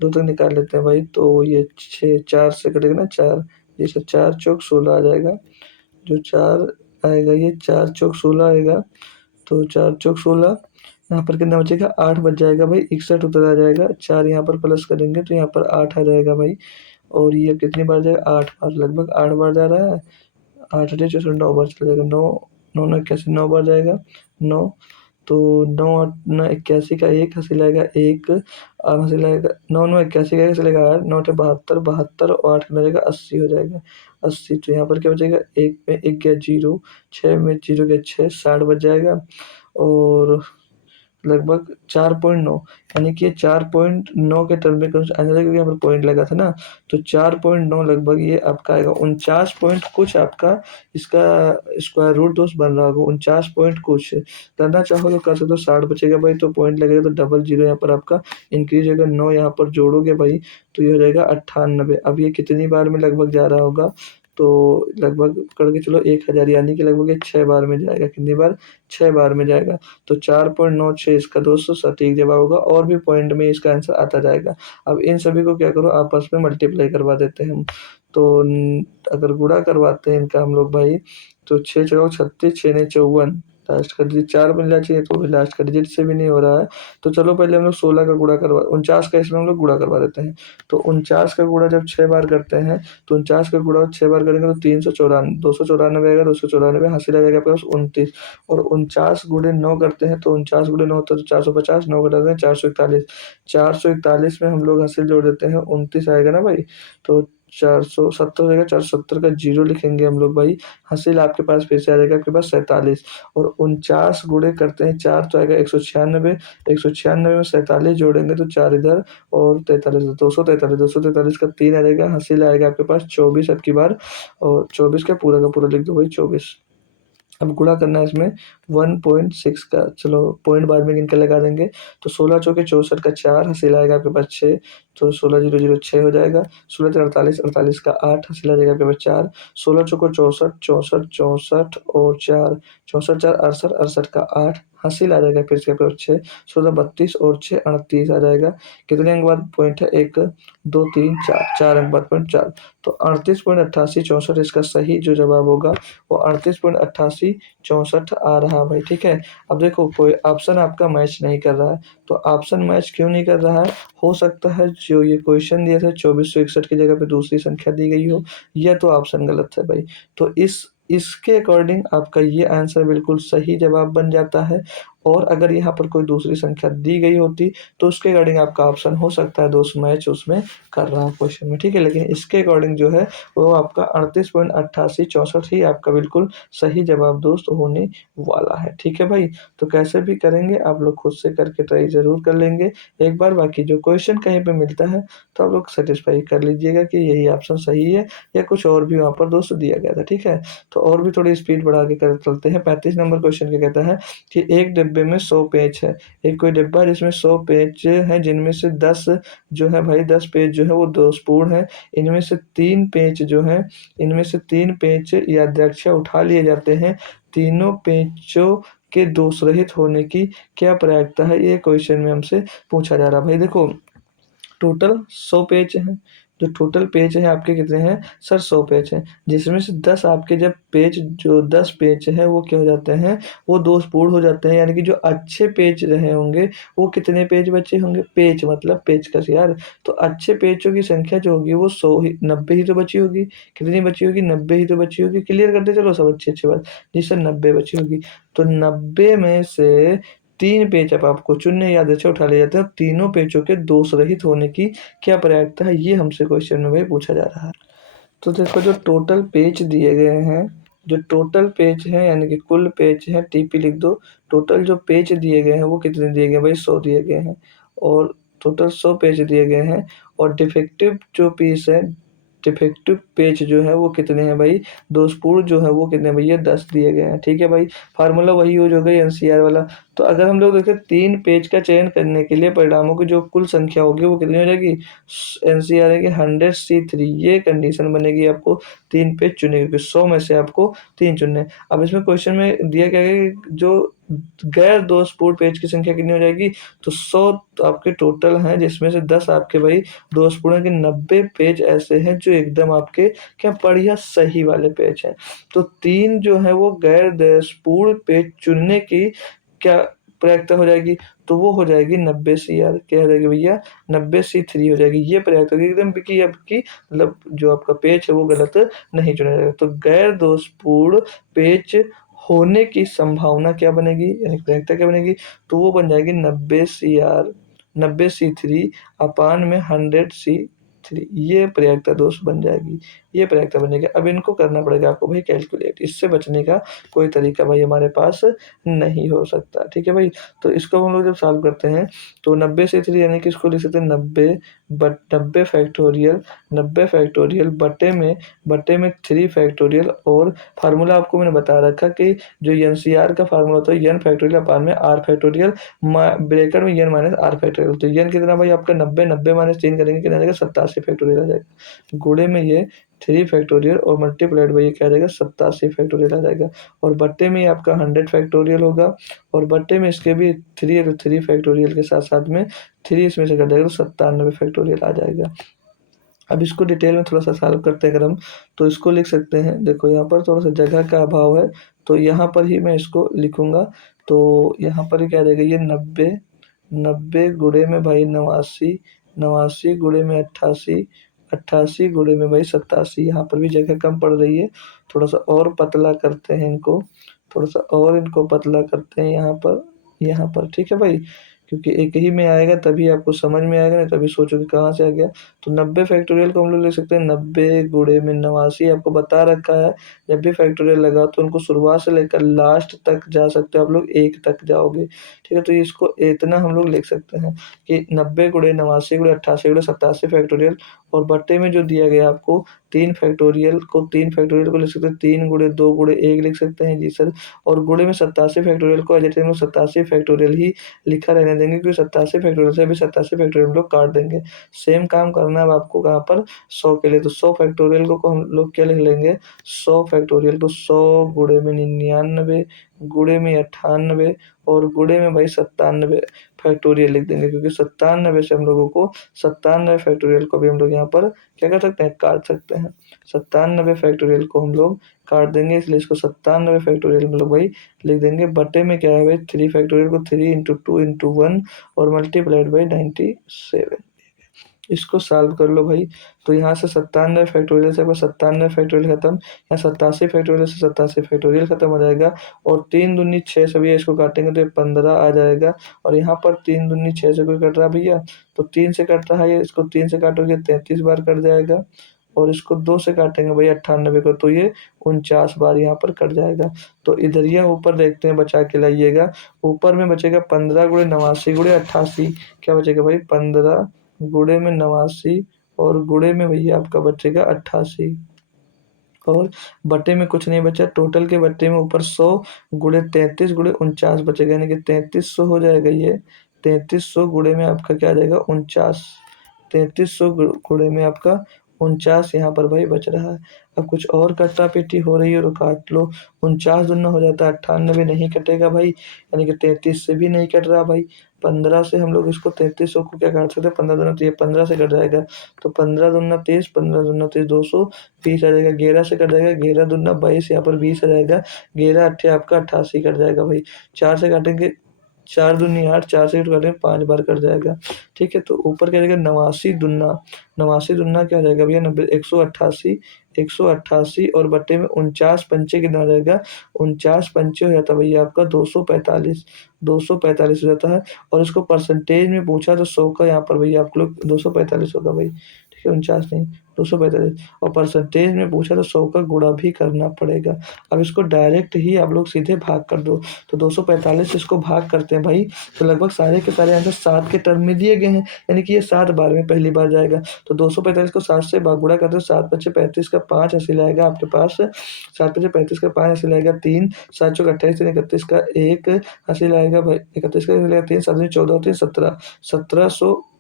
2 तक निकाल लेते हैं भाई। तो ये 6 4 से कटेगा ना 4, जैसे 4 चौक 16 आ जाएगा, जो 4 आएगा ये 4 चौक 16 आएगा, तो 4 चौक 16, यहाँ पर कितना बचेगा, 8 बच जाएगा भाई, 61 उधर आ जाएगा, 4 यहाँ पर प्लस करेंगे तो यहाँ पर 8 आ जाएगा भाई, और ये कितनी बार जाएगा, 8 बार, लगभग 8 बार जा रहा है। 8 अठे 64, 9 बार चला जाएगा। 9 9 9 81, 9 बार जाएगा 9। तो 9 8 9 81 का 1 हंसी लाएगा 1, और हंसी लाएगा 9 9 81 का 1 हंसी लाएगा 8, 9 8 72, 72 और 8 में जाएगा 80 हो जाएगा 80। तो यहाँ पर क्या बचेगा, 1 में 1 गया 0, 6 में 0 गया 6, 60 बच जाएगा। और लगभग 4.9, यानी कि 4.9 के टर्म में आने लगा, क्योंकि यहाँ पर पॉइंट लगा था ना। तो 4.9 लगभग ये आपका आएगा 49 पॉइंट कुछ आपका इसका स्क्वायर रूट दोस्त बन रहा होगा, 49 पॉइंट कुछ। करना चाहो तो कर सकते हो, 60 बचेगा भाई, तो पॉइंट लगेगा तो डबल जीरो यहाँ पर आपका इंक्रीज होगा। 9 यहाँ पर जोड़ोगे भाई तो ये हो जाएगा 98। अब ये कितनी बार में लगभग जा रहा होगा, तो लगभग करके चलो 1000, यानी कि लगभग ये 6 बार में जाएगा। कितनी बार, 6 बार में जाएगा। तो 4.96 इसका दोस्तों सटीक जवाब होगा, और भी पॉइंट में इसका आंसर आता जाएगा। अब इन सभी को क्या करो, आपस में मल्टीप्लाई करवा देते हैं हम। तो अगर गुणा करवाते हैं इनका हम लोग भाई, तो 6 चौक 36, 6 ने 54, लास्ट का डिजिट 4 मिलना चाहिए, तो भी लास्ट का डिजिट से भी नहीं हो रहा है। तो चलो पहले हम लोग 16 का गुणा करवा, 49 का इसमें हम लोग गुणा करवा देते हैं। तो 49 का गुणा जब 6 बार करते हैं, तो 49 का गुणा 6 बार करेंगे तो 394, 294 आएगा, 294 हासिल आ जाएगा आपके पास 29। और 49 गुणे 9 करते हैं, तो 49 गुणे 9 तो 450, 9 घटा दें 441, 441 में हम लोग हासिल जोड़ देते हैं 29 आएगा ना भाई। तो 470 हो जाएगा, 470 का जीरो लिखेंगे हम लोग भाई, हासिल आपके पास फिर से आ जाएगा आपके पास 47। और 49 गुणे करते हैं 4 तो आएगा 196, 196 में 47 जोड़ेंगे तो 4 इधर और 43, 243, 243 का 3 आ जाएगा, हासिल आएगा आपके पास 24 अब की बार। और 24 का पूरा लिख दो भाई 24। अब गुणा करना है इसमें 1.6 का, चलो पॉइंट बाद में गिन के लगा देंगे। तो 16 चौके 64 का 4 हासिल आएगा आपके पास 6, तो 16 0 0 6 हो जाएगा। 16 48, 48 का 8 हासिल आ जाएगा आपके पास 4। 16 चौको 64, 64 64 और 4, 64 4 68, 68 का 8 हासिल आ जाएगा फिर से आपके पास 6। 16 32 और 6 38 आ जाएगा। कितने अंक बाद पॉइंट है, 1 2 3 4, 4 अंक बाद पॉइंट 4। तो 38.8864 इसका सही जो जवाब होगा वो 38.8864 आ रहा है भाई, ठीक है। अब देखो कोई ऑप्शन आपका मैच नहीं कर रहा है, तो ऑप्शन मैच क्यों नहीं कर रहा है, हो सकता है जो ये क्वेश्चन दिया था 2461 की जगह पे दूसरी संख्या दी गई हो, या तो ऑप्शन गलत है भाई। तो इसके अकॉर्डिंग आपका ये आंसर बिल्कुल सही जवाब बन जाता है। और अगर यहाँ पर कोई दूसरी संख्या दी गई होती तो उसके अकॉर्डिंग आपका ऑप्शन हो सकता है दोस्त मैच उसमें कर रहा है क्वेश्चन में, ठीक है। लेकिन इसके अकॉर्डिंग जो है वो आपका 38.8864 ही आपका बिल्कुल सही जवाब दोस्त होने वाला है, ठीक है भाई। तो कैसे भी करेंगे आप लोग खुद से करके ट्राई जरूर कर लेंगे एक बार। बाकी जो क्वेश्चन कहीं पे मिलता है तो आप लोग सेटिस्फाई कर लीजिएगा कि यही ऑप्शन सही है या कुछ और भी वहाँ पर दोस्त दिया गया था, ठीक है। तो और भी थोड़ी स्पीड बढ़ा के कर चलते हैं। 35 नंबर क्वेश्चन क्या कहता है कि एक डिब्बे में 100 पेज है। एक कोई डिब्बा है जिसमें 100 पेज है, जिनमें से 10 जो है भाई 10 पेज जो है वो दोषपूर्ण है। इनमें से 3 पेज जो है, इनमें से 3 पेज यादृच्छा उठा लिए जाते हैं। तीनों पेजों के दोषरहित होने की क्या प्रायिकता है, ये क्वेश्चन में हमसे पूछा जा रहा है भाई। देखो टोटल 100 पेज हैं, जो टोटल पेज है आपके कितने हैं सर, 100 पेज हैं, जिसमें से 10 आपके जब पेज जो 10 पेज है वो क्या हो जाते हैं, वो दोषपूर्ण हो जाते हैं। यानी कि जो अच्छे पेज रहे होंगे वो कितने पेज बचे होंगे, पेज मतलब पेज का यार। तो अच्छे पेजों की संख्या जो होगी वो 100 ही 90 ही तो बची होगी। कितनी बची होगी, 90 ही तो बची होगी। क्लियर करते चलो सब अच्छी अच्छी बात, जिससे 90 बची होगी। तो 90 में से 3 पेज अब आपको चुनने याद अच्छा उठा लिए जाते हैं। तीनों पेजों के दोष रहित होने की क्या प्रायिकता है, ये हमसे क्वेश्चन में भाई पूछा जा रहा है। तो देखो जो टोटल पेज दिए गए हैं, जो टोटल पेज है यानी कि कुल पेज है, टीपी लिख दो। टोटल जो पेज दिए गए हैं वो कितने दिए गए हैं भाई, 100 दिए गए हैं। और टोटल 100 पेज दिए गए हैं। और डिफेक्टिव जो पीस है, डिफेक्टिव पेज जो है वो कितने हैं भाई, दोषपूर्ण जो है वो कितने भैया 10 दिए गए हैं, ठीक है भाई। फार्मूला वही यूज हो गई एनसीआर वाला। तो अगर हम लोग देखें 3 पेज का चयन करने के लिए परिणामों की जो कुल संख्या होगी वो कितनी हो जाएगी, एनसीआर है कि 100C3, ये कंडीशन बनेगी आपको 3 पेज चुने, क्योंकि 100 में से आपको 3 चुनने। अब इसमें क्वेश्चन में दिया गया है कि जो गैर दोषपूर्ण पेज की संख्या कितनी हो जाएगी, तो 100 तो आपके टोटल हैं, जिसमें से 10 आपके भाई दोषपूर्ण के 90 पेज ऐसे हैं जो एकदम आपके क्या बढ़िया सही वाले पेज हैं। तो 3 जो है वो गैर दोषपूर्ण पेज चुनने की क्या प्रायिकता हो जाएगी, तो वो हो जाएगी 90 CR। क्या हो जाएगी भैया? 90C3 हो जाएगी। ये प्रयास होगी एकदम कि आपकी मतलब जो आपका पेच है वो गलत नहीं चुना जाएगा। तो गैर दोषपूर्ण पेच होने की संभावना क्या बनेगी, यानी प्रायिकता क्या बनेगी? तो वो बन जाएगी 90 CR, 90C3 अपान में 100C3। ये प्रायिकता दोष बन जाएगी, ये प्रायिकता बनेगी। अब इनको करना पड़ेगा आपको भाई कैलकुलेट। इससे बचने का कोई तरीका भाई हमारे पास नहीं हो सकता। ठीक है भाई, तो इसको हम लोग जब सॉल्व करते हैं तो 90C3 यानी कि इसको लिख सकते हैं 90 फैक्टोरियल, 90 फैक्टोरियल बटे में 3 फैक्टोरियल। और फार्मूला आपको मैंने बता रखा कि जो एनसीआर का फार्मूला होता है एन फैक्टोरियल अपान में आर फैक्टोरियल, ब्रैकेट में एन माइनस आर फैक्टोरियल। तो एन कितना भाई आपका 90, 90 माइनस 3 करेंगे कितना आ जाएगा? 87 फैक्टोरियल आ जाएगा। गुणे में ये 3 फैक्टोरियल और मल्टीप्लाइड बाई ये क्या आ जाएगा? 87 फैक्टोरियल आ जाएगा। और बट्टे में आपका 100 फैक्टोरियल होगा, और बट्टे में इसके भी 3 है तो 3 फैक्टोरियल के साथ साथ में 3 इसमें से कट जाएगा तो 97 फैक्टोरियल आ जाएगा। अब इसको डिटेल में थोड़ा सा सॉल्व करते हैं अगर हम, तो इसको लिख सकते हैं। देखो यहाँ पर थोड़ा सा जगह का अभाव है तो यहाँ पर ही मैं इसको लिखूंगा। तो यहाँ पर क्या रहेगा? ये 90, 90 गुणे में भाई 89, 89 गुणे में 88, 88 गुणे में भाई 87। यहाँ पर भी जगह कम पड़ रही है, थोड़ा सा और पतला करते हैं इनको, थोड़ा सा और इनको पतला करते हैं यहाँ पर, यहाँ पर। ठीक है भाई, क्योंकि एक ही में आएगा तभी आपको समझ में आएगा, नहीं तभी सोचोगे कहाँ से आ गया। तो 90 फैक्टोरियल को हम लोग ले सकते हैं 90 गुणे में 89। आपको बता रखा है जब भी फैक्टोरियल लगा तो उनको शुरुआत से लेकर लास्ट तक जा सकते हो आप लोग, एक तक जाओगे। ठीक है, तो इसको इतना हम लोग लिख सकते हैं कि 90 गुणे 89 गुणे 88 गुणे 87 फैक्टोरियल। और बट्टे में जो दिया गया आपको 3 फैक्टोरियल को लिख सकते हैं 3 गुणे 2 गुणे 1 लिख सकते हैं जी सर। और गुणे में 87 फैक्टोरियल को जैसे हम लोग 87 फैक्टोरियल ही लिखा रहने देंगे, क्योंकि 87 फैक्टोरियल से अभी 87 फैक्टोरियल हम लोग काट देंगे। सेम काम करना है अब आपको कहाँ पर? 100 के लिए। तो 100 फैक्टोरियल को हम लोग क्या लिख लेंगे? 100 फैक्टोरियल को 100 गुणे में 99 गुणे में 98 और गुणे में भाई 97 फैक्टोरियल लिख देंगे, क्योंकि 97 से हम लोगों को 97 फैक्टोरियल को भी हम लोग यहाँ पर क्या कर सकते हैं? काट सकते हैं। 97 फैक्टोरियल को हम लोग काट देंगे, इसलिए इसको 97 फैक्टोरियल में लोग भाई लिख देंगे। बटे में क्या है भाई? 3 फैक्टोरियल को 3 इंटू 2 इंटू 1 और मल्टीप्लाइड बाई 97। इसको सॉल्व कर लो भाई। तो यहाँ से 97 फैक्टोरियल से आपका 97 फैक्टोरियल खत्म, यहाँ 87 फैक्टोरियल से 87 फैक्टोरियल खत्म हो जाएगा। और 3 दूनी 6 से भैया इसको काटेंगे तो ये 15 आ जाएगा। और यहाँ पर 3 दूनी 6 से कोई कट रहा है भैया? तो 3 से कट रहा है, इसको 3 से काटोगे 33 बार कट जाएगा। और इसको 2 से काटेंगे भैया 98 को, तो ये 49 बार यहाँ पर कट जाएगा। तो इधर यह ऊपर देखते हैं, बचा के लाइएगा। ऊपर में बचेगा 15 गुणे 89 गुणे 88। क्या बचेगा भाई? 15 गुणे में 89 और गुणे में भैया आपका बचेगा 88। और बटे में कुछ नहीं बचा, टोटल के बटे में ऊपर 100 गुणे 33 गुणे 49 बचेगा, यानी कि 3300 हो जाएगा ये। 3300 गुणे में आपका क्या आ जाएगा? 49। 3300 गुणे में आपका 49 यहाँ पर भाई बच रहा है। अब कुछ और कट्टा पेटी हो रही है तो काट लो। 49 दूना हो जाता है 98, नहीं कटेगा भाई, यानी कि 33 से भी नहीं कट रहा भाई। 15 से हम लोग इसको 3300 को क्या काट सकते हैं? 15 दूना तो ये 15 से कट जाएगा। तो 15 दूना 30, 15 दूना 30, 220 आ जाएगा। 11 से कट जाएगा, 11 दूना 22, यहाँ पर 20 आ जाएगा। 11 अट्ठे आपका 88 कट जाएगा भाई। 4 से काटेंगे, 4 दूनी 8, 4 से काटेंगे 5 बार कट जाएगा। ठीक है, तो ऊपर क्या जाएगा? 89 दूना, 89 दूना क्या हो जाएगा भैया? 90, 188, 188 और बटे में 49 पंचे कितना हो जाएगा? 49 पंचे हो जाता है भैया आपका 245, 245 हो जाता है। और इसको परसेंटेज में पूछा तो 100 का यहाँ पर भैया आप लोग 245 होगा भाई। ठीक है, 49 नहीं 245। और परसेंटेज में पूछा तो 100 का गुणा भी करना पड़ेगा। अब इसको डायरेक्ट ही आप लोग सीधे भाग कर दो। तो 245 से इसको भाग करते हैं भाई, तो लगभग सारे के सारे आंसर 7 के टर्म में दिए गए हैं, यानी कि ये 7 बार में पहली बार जाएगा। तो 245 को 7 से गुणा करते हो, 7 पच्चे 35 का 5 हासिल आएगा आपके पास। 7 पच्चे 35 का 5 हासिल आएगा 3, 7 चौक 28, 31 का 1 हासिल आएगा भाई, 31 का हासिल आएगा 3, 7 14 3 17, 1715।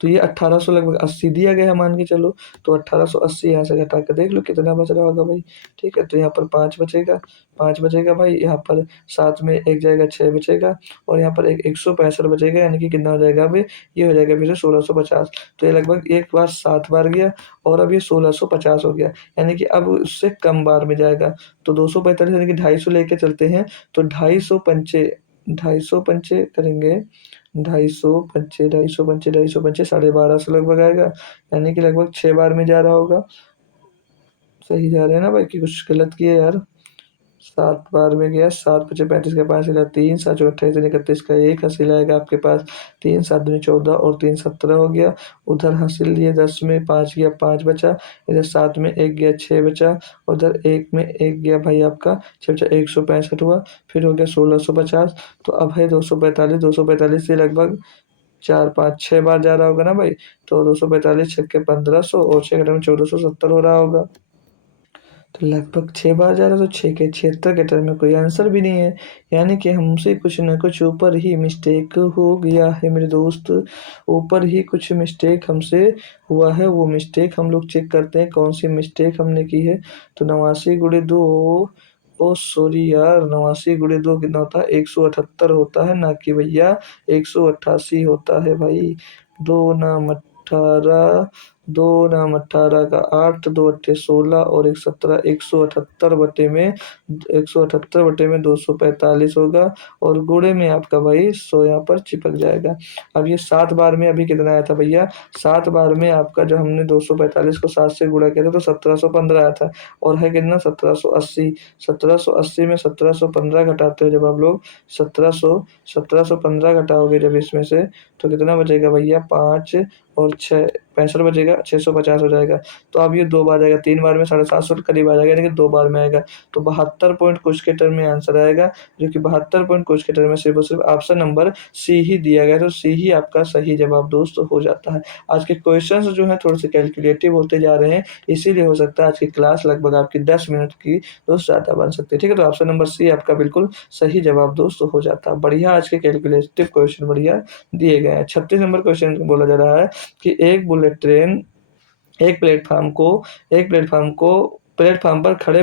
तो ये 1800 लगभग 80 दिया गया है मान के चलो। तो 1880 यहाँ से घटा कर देख लो कितना बच रहा होगा भाई। ठीक है, तो यहाँ पर 5 बचेगा, 5 बचेगा भाई। यहाँ पर 7 में 1 जाएगा, 6 बचेगा। और यहाँ पर 165 बचेगा, यानी कि कितना हो जाएगा अभी? ये हो जाएगा फिर से 1650। तो ये लगभग एक बार 7 बार गया और अब ये 1650 हो गया, यानी कि अब उससे कम बार में जाएगा। तो 245 यानी कि 250 लेके चलते हैं, तो 250 पंचे 250 पंचे करेंगे, 250 पंचे 12.5 लगभग आएगा, यानी कि लगभग 6 बार में जा रहा होगा। सही जा रहे हैं ना भाई कि कुछ गलत किए यार? 7 बार में गया, 7 पचे 35 का 5 हिला 3, 7 चौक 28 31 का 1 हासिल आएगा आपके पास। 3 7 दूनी 14 और 3 17 हो गया। उधर हासिल लिए 10 में 5 गया, 5 बचा। इधर 7 में 1 गया, 6 बचा। उधर 1 में 1 गया भाई आपका 6 बचा, 165 हुआ। फिर हो गया 1650। तो अब है 245, 245 से लगभग 4 5 6 बार जा रहा होगा ना भाई। तो 245 छक्के 1500 और 6 घटा में 1470 हो रहा होगा। तो लगभग 6 बार जा रहा है, तो 6 के 76 के टर्म में कोई आंसर भी नहीं है। यानी कि हमसे कुछ न कुछ ऊपर ही मिस्टेक हो गया है मेरे दोस्त। ऊपर ही कुछ मिस्टेक हमसे हुआ है, वो मिस्टेक हम लोग चेक करते हैं कौन सी मिस्टेक हमने की है। तो 89 × 2, ओ सॉरी यार, 89 × 2 कितना होता है? 178 होता है, ना कि भैया 188 होता है भाई। 2 नाम 18, 2 नाम 18 का 8, 2 अट्ठे 16 और 1 17, 178 बटे में 178 बटे में 245 होगा। और गुणे में आपका भाई 100 यहाँ पर चिपक जाएगा। अब ये 7 बार में अभी कितना आया था भैया? 7 बार में आपका जब हमने 245 को 7 से गुणा किया था तो 1715 आया था। और है कितना? 1780। 1780 में 1715 घटाते हो जब आप लोग, 1715 घटाओगे जब इसमें से, तो कितना बचेगा भैया? 5 और 6 65 बचेगा, 650 हो जाएगा। तो अब ये 2 बार आएगा, 3 बार में 750 के करीब आ जाएगा, यानी कि 2 बार में आएगा। तो 72 पॉइंट कुछ के टर्म में आंसर आएगा, जो कि 72 पॉइंट कुछ के टर्म में सिर्फ और सिर्फ ऑप्शन नंबर सी ही दिया गया है। तो सी ही आपका सही जवाब दोस्त हो जाता है। आज के क्वेश्चंस जो हैं थोड़े से कैलकुलेटिव होते जा रहे हैं, इसीलिए हो सकता है आज की क्लास लगभग आपकी 10 मिनट की दोस्त ज़्यादा बन सकती है। ठीक है, तो ऑप्शन नंबर सी आपका बिल्कुल सही जवाब दोस्त हो जाता है। बढ़िया, आज के कैलकुलेटिव क्वेश्चन बढ़िया दिए गए हैं। 36 नंबर क्वेश्चन बोला जा रहा है कि एक बुलेट ट्रेन एक प्लेटफार्म पर खड़े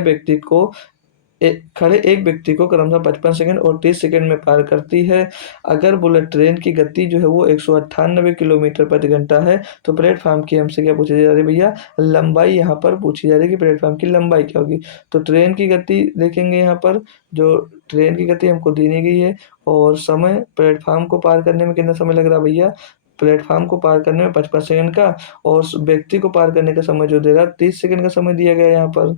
एक व्यक्ति को क्रमशः 55 सेकंड और 30 सेकंड में पार करती है। अगर बुलेट ट्रेन की गति जो है वो 198 किलोमीटर प्रति घंटा है, तो प्लेटफार्म की हमसे क्या पूछी जा रही है भैया? लंबाई यहाँ पर पूछी जा रही है कि प्लेटफार्म की लंबाई क्या होगी। तो ट्रेन की गति देखेंगे यहाँ पर, जो ट्रेन की गति हमको दी नहीं गई है, और समय प्लेटफार्म को पार करने में कितना समय लग रहा है भैया? प्लेटफार्म को पार करने में 55 सेकंड का, और व्यक्ति को पार करने का समय जो दे रहा है 30 सेकंड का समय दिया गया है यहाँ पर।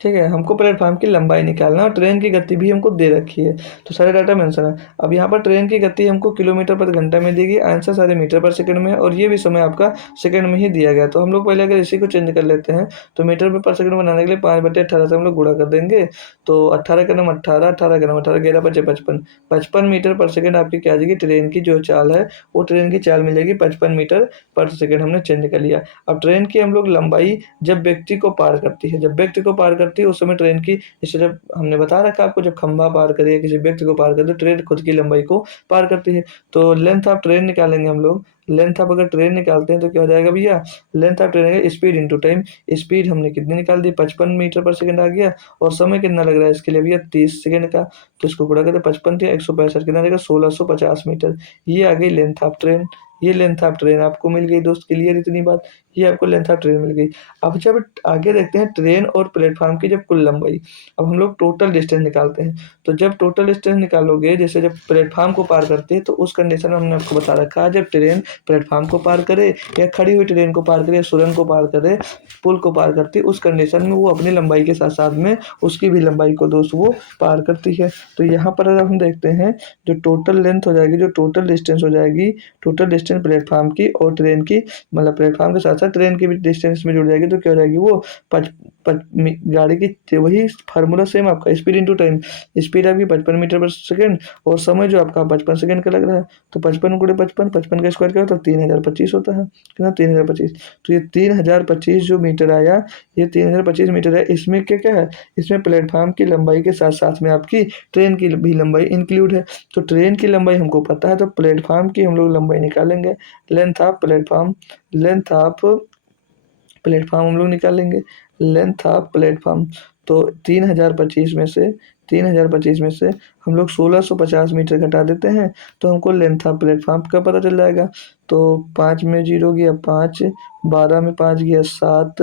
ठीक है, हमको प्लेटफार्म की लंबाई निकालना है और ट्रेन की गति भी हमको दे रखी है, तो सारे डाटा मेंशन है। अब यहाँ पर ट्रेन की गति हमको किलोमीटर प्रति घंटा में दी गई, आंसर सारे मीटर पर सेकंड में है, और ये भी समय आपका सेकंड में ही दिया गया। तो हम लोग पहले अगर इसी को चेंज कर लेते हैं, तो मीटर पर सेकंड बनाने के लिए 5/18 से हम लोग गुणा कर देंगे। तो 18 का नाम 18, 18 का नाम 18, 11 बचे 55, 55 मीटर पर सेकंड आपकी क्या आ जाएगी? ट्रेन की जो चाल है वो ट्रेन की चाल मिल जाएगी 55 मीटर पर सेकंड, हमने चेंज कर लिया। अब ट्रेन की हम लोग लंबाई जब व्यक्ति को पार करती है, जब व्यक्ति को पार करती है उस समय ट्रेन की, जैसे जब हमने बता रखा आपको, जब खंभा पार करे या किसी व्यक्ति को पार करे तो ट्रेन खुद की लंबाई को पार करती है। तो लेंथ ऑफ ट्रेन निकालेंगे हम लोग। लेंथ ऑफ अगर ट्रेन निकालते हैं तो क्या हो जाएगा भैया? लेंथ ऑफ ट्रेन है स्पीड इंटू टाइम। स्पीड हमने कितनी निकाल दी? 55 मीटर पर सेकंड आ गया, और समय कितना लग रहा है इसके लिए भैया? 30 सेकंड का। तो इसको गुणा करें 55 या 165, कितना देगा? 1650 मीटर। ये आ गई लेंथ ऑफ ट्रेन। ये लेंथ ऑफ ट्रेन आपको मिल गई दोस्त, क्लियर इतनी बात? ये आपको लेंथ ऑफ ट्रेन मिल गई। अब जब आगे देखते हैं ट्रेन और प्लेटफार्म की जब कुल लंबाई, अब हम लोग टोटल डिस्टेंस निकालते हैं। तो जब टोटल डिस्टेंस निकालोगे, जैसे जब प्लेटफार्म को पार करते हैं तो उस कंडीशन में हमने आपको बता रखा है, जब ट्रेन प्लेटफार्म को पार करे या खड़ी हुई ट्रेन को पार करे या सुरंग को पार करे, पुल को पार करती है, उस कंडीशन में वो अपनी लंबाई के साथ साथ में उसकी भी लंबाई को दोस्त वो पार करती है। तो यहाँ पर अगर हम देखते हैं, जो टोटल लेंथ हो जाएगी, जो टोटल डिस्टेंस हो जाएगी, टोटल डिस्टेंस प्लेटफार्म की और ट्रेन की, मतलब प्लेटफार्म के साथ साथ ट्रेन की भी डिस्टेंस में जुड़ जाएगी, तो क्या हो जाएगी वो गाड़ी की वही फार्मूला सेम आपका, स्पीड इंटू टाइम। स्पीड आपकी 55 मीटर पर सेकंड, और समय जो आपका 55 सेकंड का लग रहा है, तो 55 × 55, 55 का स्क्वायर क्या होता है? 3025 होता है। कितना? 3025। तो ये 3025 जो मीटर आया, ये 3025 मीटर है। इसमें क्या क्या है? इसमें प्लेटफार्म की लंबाई के साथ साथ में आपकी ट्रेन की भी लंबाई इंक्लूड है। तो ट्रेन की लंबाई हमको पता है, तो प्लेटफार्म की हम लोग लंबाई निकालेंगे। Length of platform, length of platform हम लोग निकालेंगे। लेंथ ऑफ प्लेटफार्म, तो 3025 में से हम लोग 1650 मीटर घटा देते हैं, तो हमको लेंथ ऑफ प्लेटफार्म का पता चल जाएगा। तो 5 में 0 गया 5, 12 में 5 गया 7,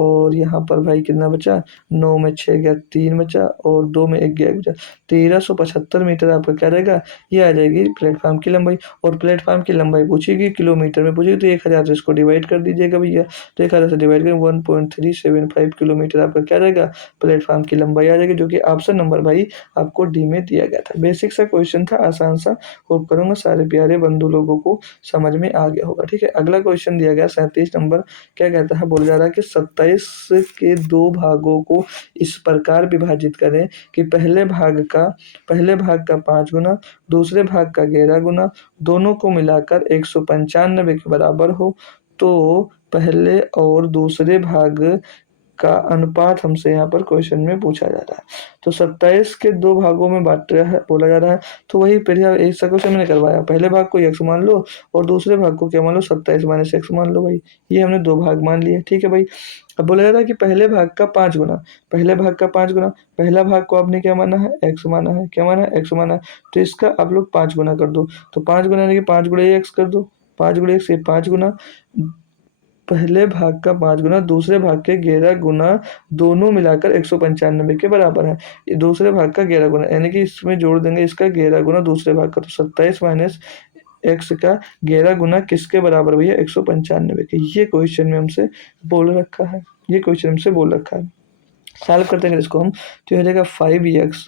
और यहाँ पर भाई कितना बचा, 9 में 6 गया, 3 बचा और 2 में 1 गया बचा। 1375 मीटर आपका क्या रहेगा, ये आ जाएगी प्लेटफॉर्म की लंबाई। और प्लेटफॉर्म की लंबाई पूछेगी, किलोमीटर में पूछेगी, तो 1000 से इसको डिवाइड कर दीजिएगा भैया। तो 1000 से डिवाइड करें 1.375 किलोमीटर आपका क्या रहेगा, प्लेटफॉर्म की लंबाई आ जाएगी, जो कि ऑप्शन नंबर भाई आपको डी में दिया गया था। बेसिक सा क्वेश्चन था, आसान सा। होप करूंगा सारे प्यारे बंधु लोगों को समझ में आ गया होगा। ठीक है, अगला क्वेश्चन दिया गया 37 नंबर। क्या कहता है, बोला जा रहा है कि 27 के 2 भागों को इस प्रकार विभाजित करें कि पहले भाग का 5 गुना, दूसरे भाग का 11 गुना, दोनों को मिलाकर 195 के बराबर हो। तो पहले और दूसरे भाग का अनुपात हमसे यहाँ पर क्वेश्चन में पूछा जा रहा है। तो 27 के 2 भागों में बांट रहा है, बोला जा रहा है। तो वही पहले ऐसा क्वेश्चन मैंने करवाया, पहले भाग को x मान लो और दूसरे भाग को क्या मान लो, 27 माइनस x मान लो भाई। ये हमने 2 भाग मान लिए। ठीक है भाई, अब बोला जा रहा है कि पहले भाग का 5 गुना, पहले भाग का 5 गुना, पहला भाग को आपने क्या माना है, x माना है। क्या माना है, x माना है। तो इसका आप लोग 5 गुना कर दो। तो 5 गुना यानी कि 5 गुणे x कर दो, 5 गुणे x, ये 5 गुना पहले भाग का 5 गुना दूसरे भाग के 11 गुना, दोनों मिलाकर 195 के बराबर है। ये दूसरे भाग का 11 गुना, यानी कि इसमें जोड़ देंगे इसका 11 गुना दूसरे भाग का, तो 27 माइनस एक्स का 11 गुना किसके बराबर भैया, 195 के। ये क्वेश्चन में हमसे बोल रखा है, ये क्वेश्चन हमसे बोल रखा है। सॉल्व करते हैं इसको हम, तो हो जाएगा 5x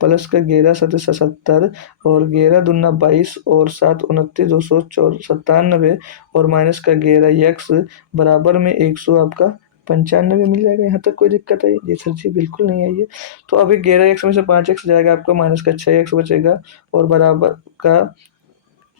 प्लस का 11 सत 77 और 11 दूना 22 और 7 29 297 और माइनस का 11x बराबर में 100 आपका 95 मिल जाएगा। यहाँ तक कोई दिक्कत है जी सर? जी बिल्कुल नहीं आई है। तो अभी 11x में से 5x जाएगा आपका, माइनस का 6x बचेगा और बराबर का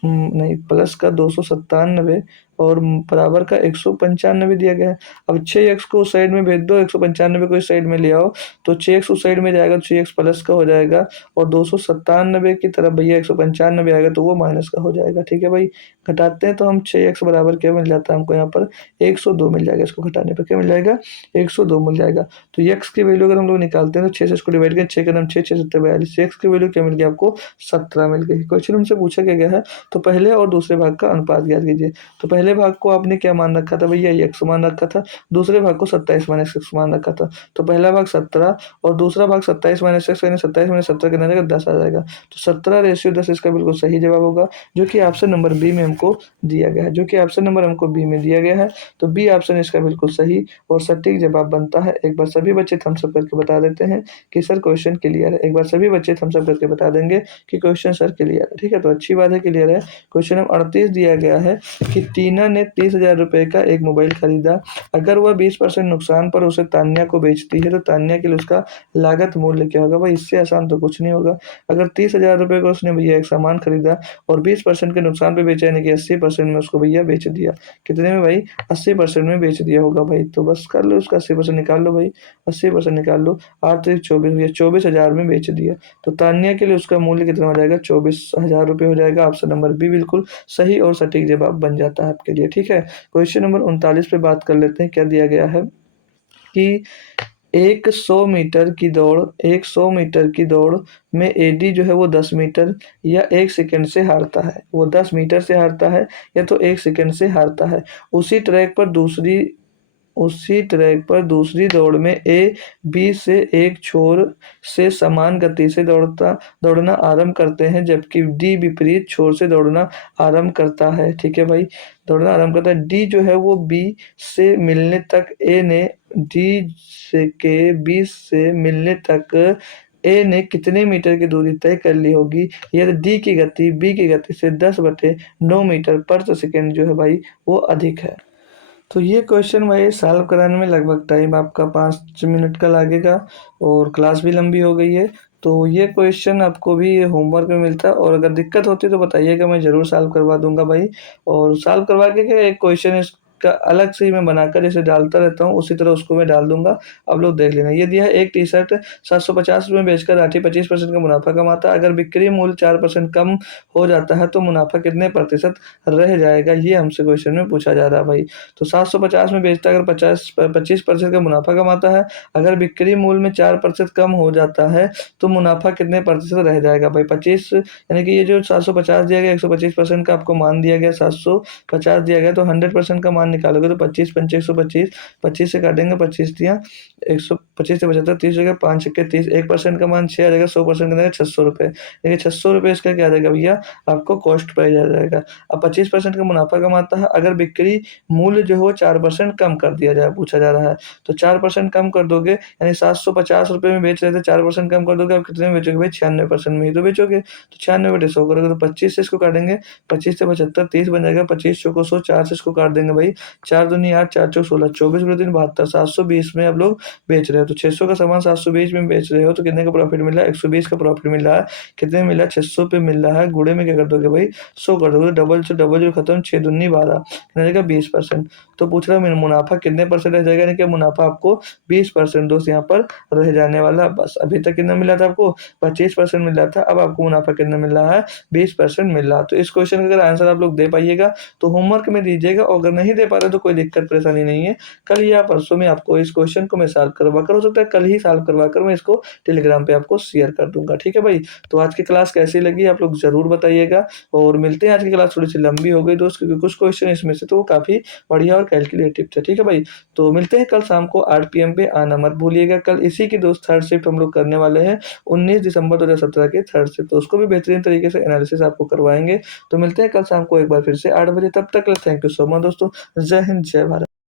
नहीं, प्लस का 297 और बराबर का 195 दिया गया है। अब 6x को उस साइड में भेज दो, 195 को इस साइड में ले आओ, तो 6x उस साइड में जाएगा, 6x प्लस का हो जाएगा और 297 की तरफ भैया 195 आएगा, तो वो माइनस का हो जाएगा। ठीक है भाई, घटाते हैं तो हम 6x बराबर क्या मिल जाता है हमको यहाँ पर, 102 मिल जाएगा। इसको घटाने पर क्या मिल जाएगा, 102 मिल जाएगा। तो x की वैल्यू अगर हम लोग निकालते हैं तो 6 से इसको डिवाइड करें, 6 का नाम 6, 6 7 42, x की वैल्यू क्या मिल गई आपको, 17 मिल गई। क्वेश्चन हमसे पूछा गया है, तो पहले और दूसरे भाग का अनुपात ज्ञात कीजिए। तो पहले भाग को आपने क्या मान रखा था भैया, x मान रखा था, दूसरे भाग को 27 माइनस x मान रखा था। तो पहला भाग 17 और दूसरा भाग 27 माइनस x, यानी 27 माइनस 17 कितना रहेगा, 10 आ जाएगा। तो 17:10 इसका बिल्कुल सही जवाब होगा, जो कि ऑप्शन नंबर बी में हमको दिया गया है, जो कि ऑप्शन नंबर हमको बी में दिया गया है। तो बी ऑप्शन इसका बिल्कुल सही और सटीक जवाब बनता है। एक बार सभी बच्चे थम्स अप करके बता देते हैं कि सर क्वेश्चन क्लियर है। एक बार सभी बच्चे थम्स अप करके बता देंगे कि क्वेश्चन सर क्लियर है। ठीक है, तो अच्छी बात है, क्लियर है। क्वेश्चन नंबर 38 दिया गया है कि टीना ने 30,000 रुपए का एक मोबाइल खरीदा। अगर वह 20% नुकसान पर उसे तान्या को बेचती है तो तान्या के लिए उसका लागत मूल्य क्या होगा। भाई इससे आसान तो कुछ नहीं होगा। अगर 30,000 रुपए का उसने भैया एक सामान खरीदा और 20% के नुकसान पे बेचा, यानी कि 80% में उसको भैया बेच दिया। कितने में भाई, 80% में बेच दिया होगा भाई। तो बस कर लो, उसका 80% निकाल लो भाई, 80% निकाल लो। 8 से 24 भैया 24,000 में बेच दिया। तो तान्या के लिए उसका मूल्य कितना हो जाएगा, 24,000 रुपये हो जाएगा। ऑप्शन नंबर बी बिल्कुल सही और सटीक जवाब बन जाता है आपके लिए। ठीक है, क्वेश्चन नंबर 39 पे बात कर लेते हैं। क्या दिया गया है कि 100 मीटर की दौड़ में एडी जो है वो 10 मीटर या 1 सेकंड से हारता है। वो 10 मीटर से हारता है या तो 1 सेकंड से हारता है। उसी ट्रैक पर दूसरी दौड़ में ए बी से एक छोर से समान गति से दौड़ना आरंभ करते हैं, जबकि डी विपरीत छोर से दौड़ना आरंभ करता है। ठीक है भाई, दौड़ना आरंभ करता है। डी जो है वो बी से मिलने तक ए ने डी से के बी से मिलने तक ए ने कितने मीटर की दूरी तय कर ली होगी यदि डी की गति बी की गति से 10/9 मीटर पर सेकेंड जो है भाई वो अधिक है। तो ये क्वेश्चन भाई सॉल्व कराने में लगभग टाइम आपका 5 मिनट का लगेगा और क्लास भी लंबी हो गई है। तो ये क्वेश्चन आपको भी होमवर्क में मिलता है और अगर दिक्कत होती है तो बताइएगा, मैं ज़रूर सॉल्व करवा दूंगा भाई। और सॉल्व करवा के क्या एक क्वेश्चन इसका अलग से ही मैं बनाकर इसे डालता रहता हूँ, उसी तरह उसको मैं डाल दूंगा, आप लोग देख लेना। ये दिया है, एक टी शर्ट 750 रुपये बेचकर राठी 25% का मुनाफा कमाता है। अगर बिक्री मूल्य 4% कम हो जाता है तो मुनाफा कितने प्रतिशत रह जाएगा, ये हमसे क्वेश्चन में पूछा जा रहा है भाई। तो 750 में बेचता है, अगर 25% का मुनाफा कमाता है, अगर बिक्री मूल्य में 4% कम हो जाता है तो मुनाफा कितने प्रतिशत रह जाएगा भाई, 25, यानी कि ये जो 750 दिया गया 125% का आपको मान दिया गया, 750 दिया गया तो 100% का मान निकालोगे तो 25 पंचे 125, 25 से काटेंगे 25 दिया 125 से 75, 30 हो गया, 5 छक्के 30, 1% का मान 6 आ जाएगा, 100% का 600 रुपये। देखिए 600 रुपये इसका क्या आ जाएगा भैया, आपको कॉस्ट प्राइस आ जाएगा। अब 25% का मुनाफा कमाता है, अगर बिक्री मूल्य जो है 4% कम कर दिया जाए, पूछा जा रहा है तो 4% कम कर दोगे, यानी 750 रुपये में बेच रहे थे, 4% कम कर दोगे, आप कितने में बेचोगे भाई, 96% में ही तो बेचोगे। तो 96/100 करोगे तो 25 से इसको काटेंगे, 25 से 75, 30 बन जाएगा, 25 चौको 100, 4 से इसको काट देंगे भाई, 4 दूनी 8, 4 चौक 16, 24 बटे 3 72, 720 में आप लोग बेच रहे हो। तो 600 का सामान 720 में बेच रहे हो तो कितने का प्रॉफिट मिल रहा है, 120 का प्रॉफिट मिल रहा है। कितने में मिल रहा है, 600 पे मिल रहा है, गुणे में क्या कर दोगे भाई, 100 कर दोगे, डबल से डबल जो खत्म, 6 दूनी 12, कितना जाएगा 20%। तो पूछ रहा है मुनाफा कितने परसेंट रह जाएगा, यानी कि मुनाफा आपको 20% दोस्त यहाँ पर रह जाने वाला। बस अभी तक कितना मिला था आपको, 25% मिल रहा था, अब आपको मुनाफा कितना मिल रहा है, 20% मिल रहा। तो इस क्वेश्चन का अगर आंसर आप लोग दे पाइएगा तो होमवर्क में दीजिएगा, और अगर नहीं दे पा रहे तो कोई दिक्कत परेशानी नहीं है, कल या परसों में आपको इस क्वेश्चन को मैं सॉल्व करवा कर, हो सकता है कल ही सॉल्व करवा कर मैं इसको टेलीग्राम पे आपको शेयर कर दूंगा, ठीक है भाई। तो आज की क्लास कैसी लगी आप लोग जरूर बताइएगा, और मिलते हैं। आज की क्लास थोड़ी सी लंबी हो गई दोस्त, क्योंकि कुछ क्वेश्चन इसमें से तो काफी बढ़िया और कैलकुलेटिव थे, ठीक है भाई। तो मिलते हैं कल शाम को 8 PM पे, आना मत भूलिएगा। कल इसी की दोस्त थर्ड शिफ्ट हम लोग करने वाले हैं, 19 दिसंबर 2017 की थर्ड शिफ्ट, तो उसको भी बेहतरीन तरीके से एनालिसिस आपको करवाएंगे। तो मिलते हैं कल शाम को एक बार फिर से 8 बजे, तब तक थैंक यू सो मच दोस्तों। जय हिंद, जय भारत।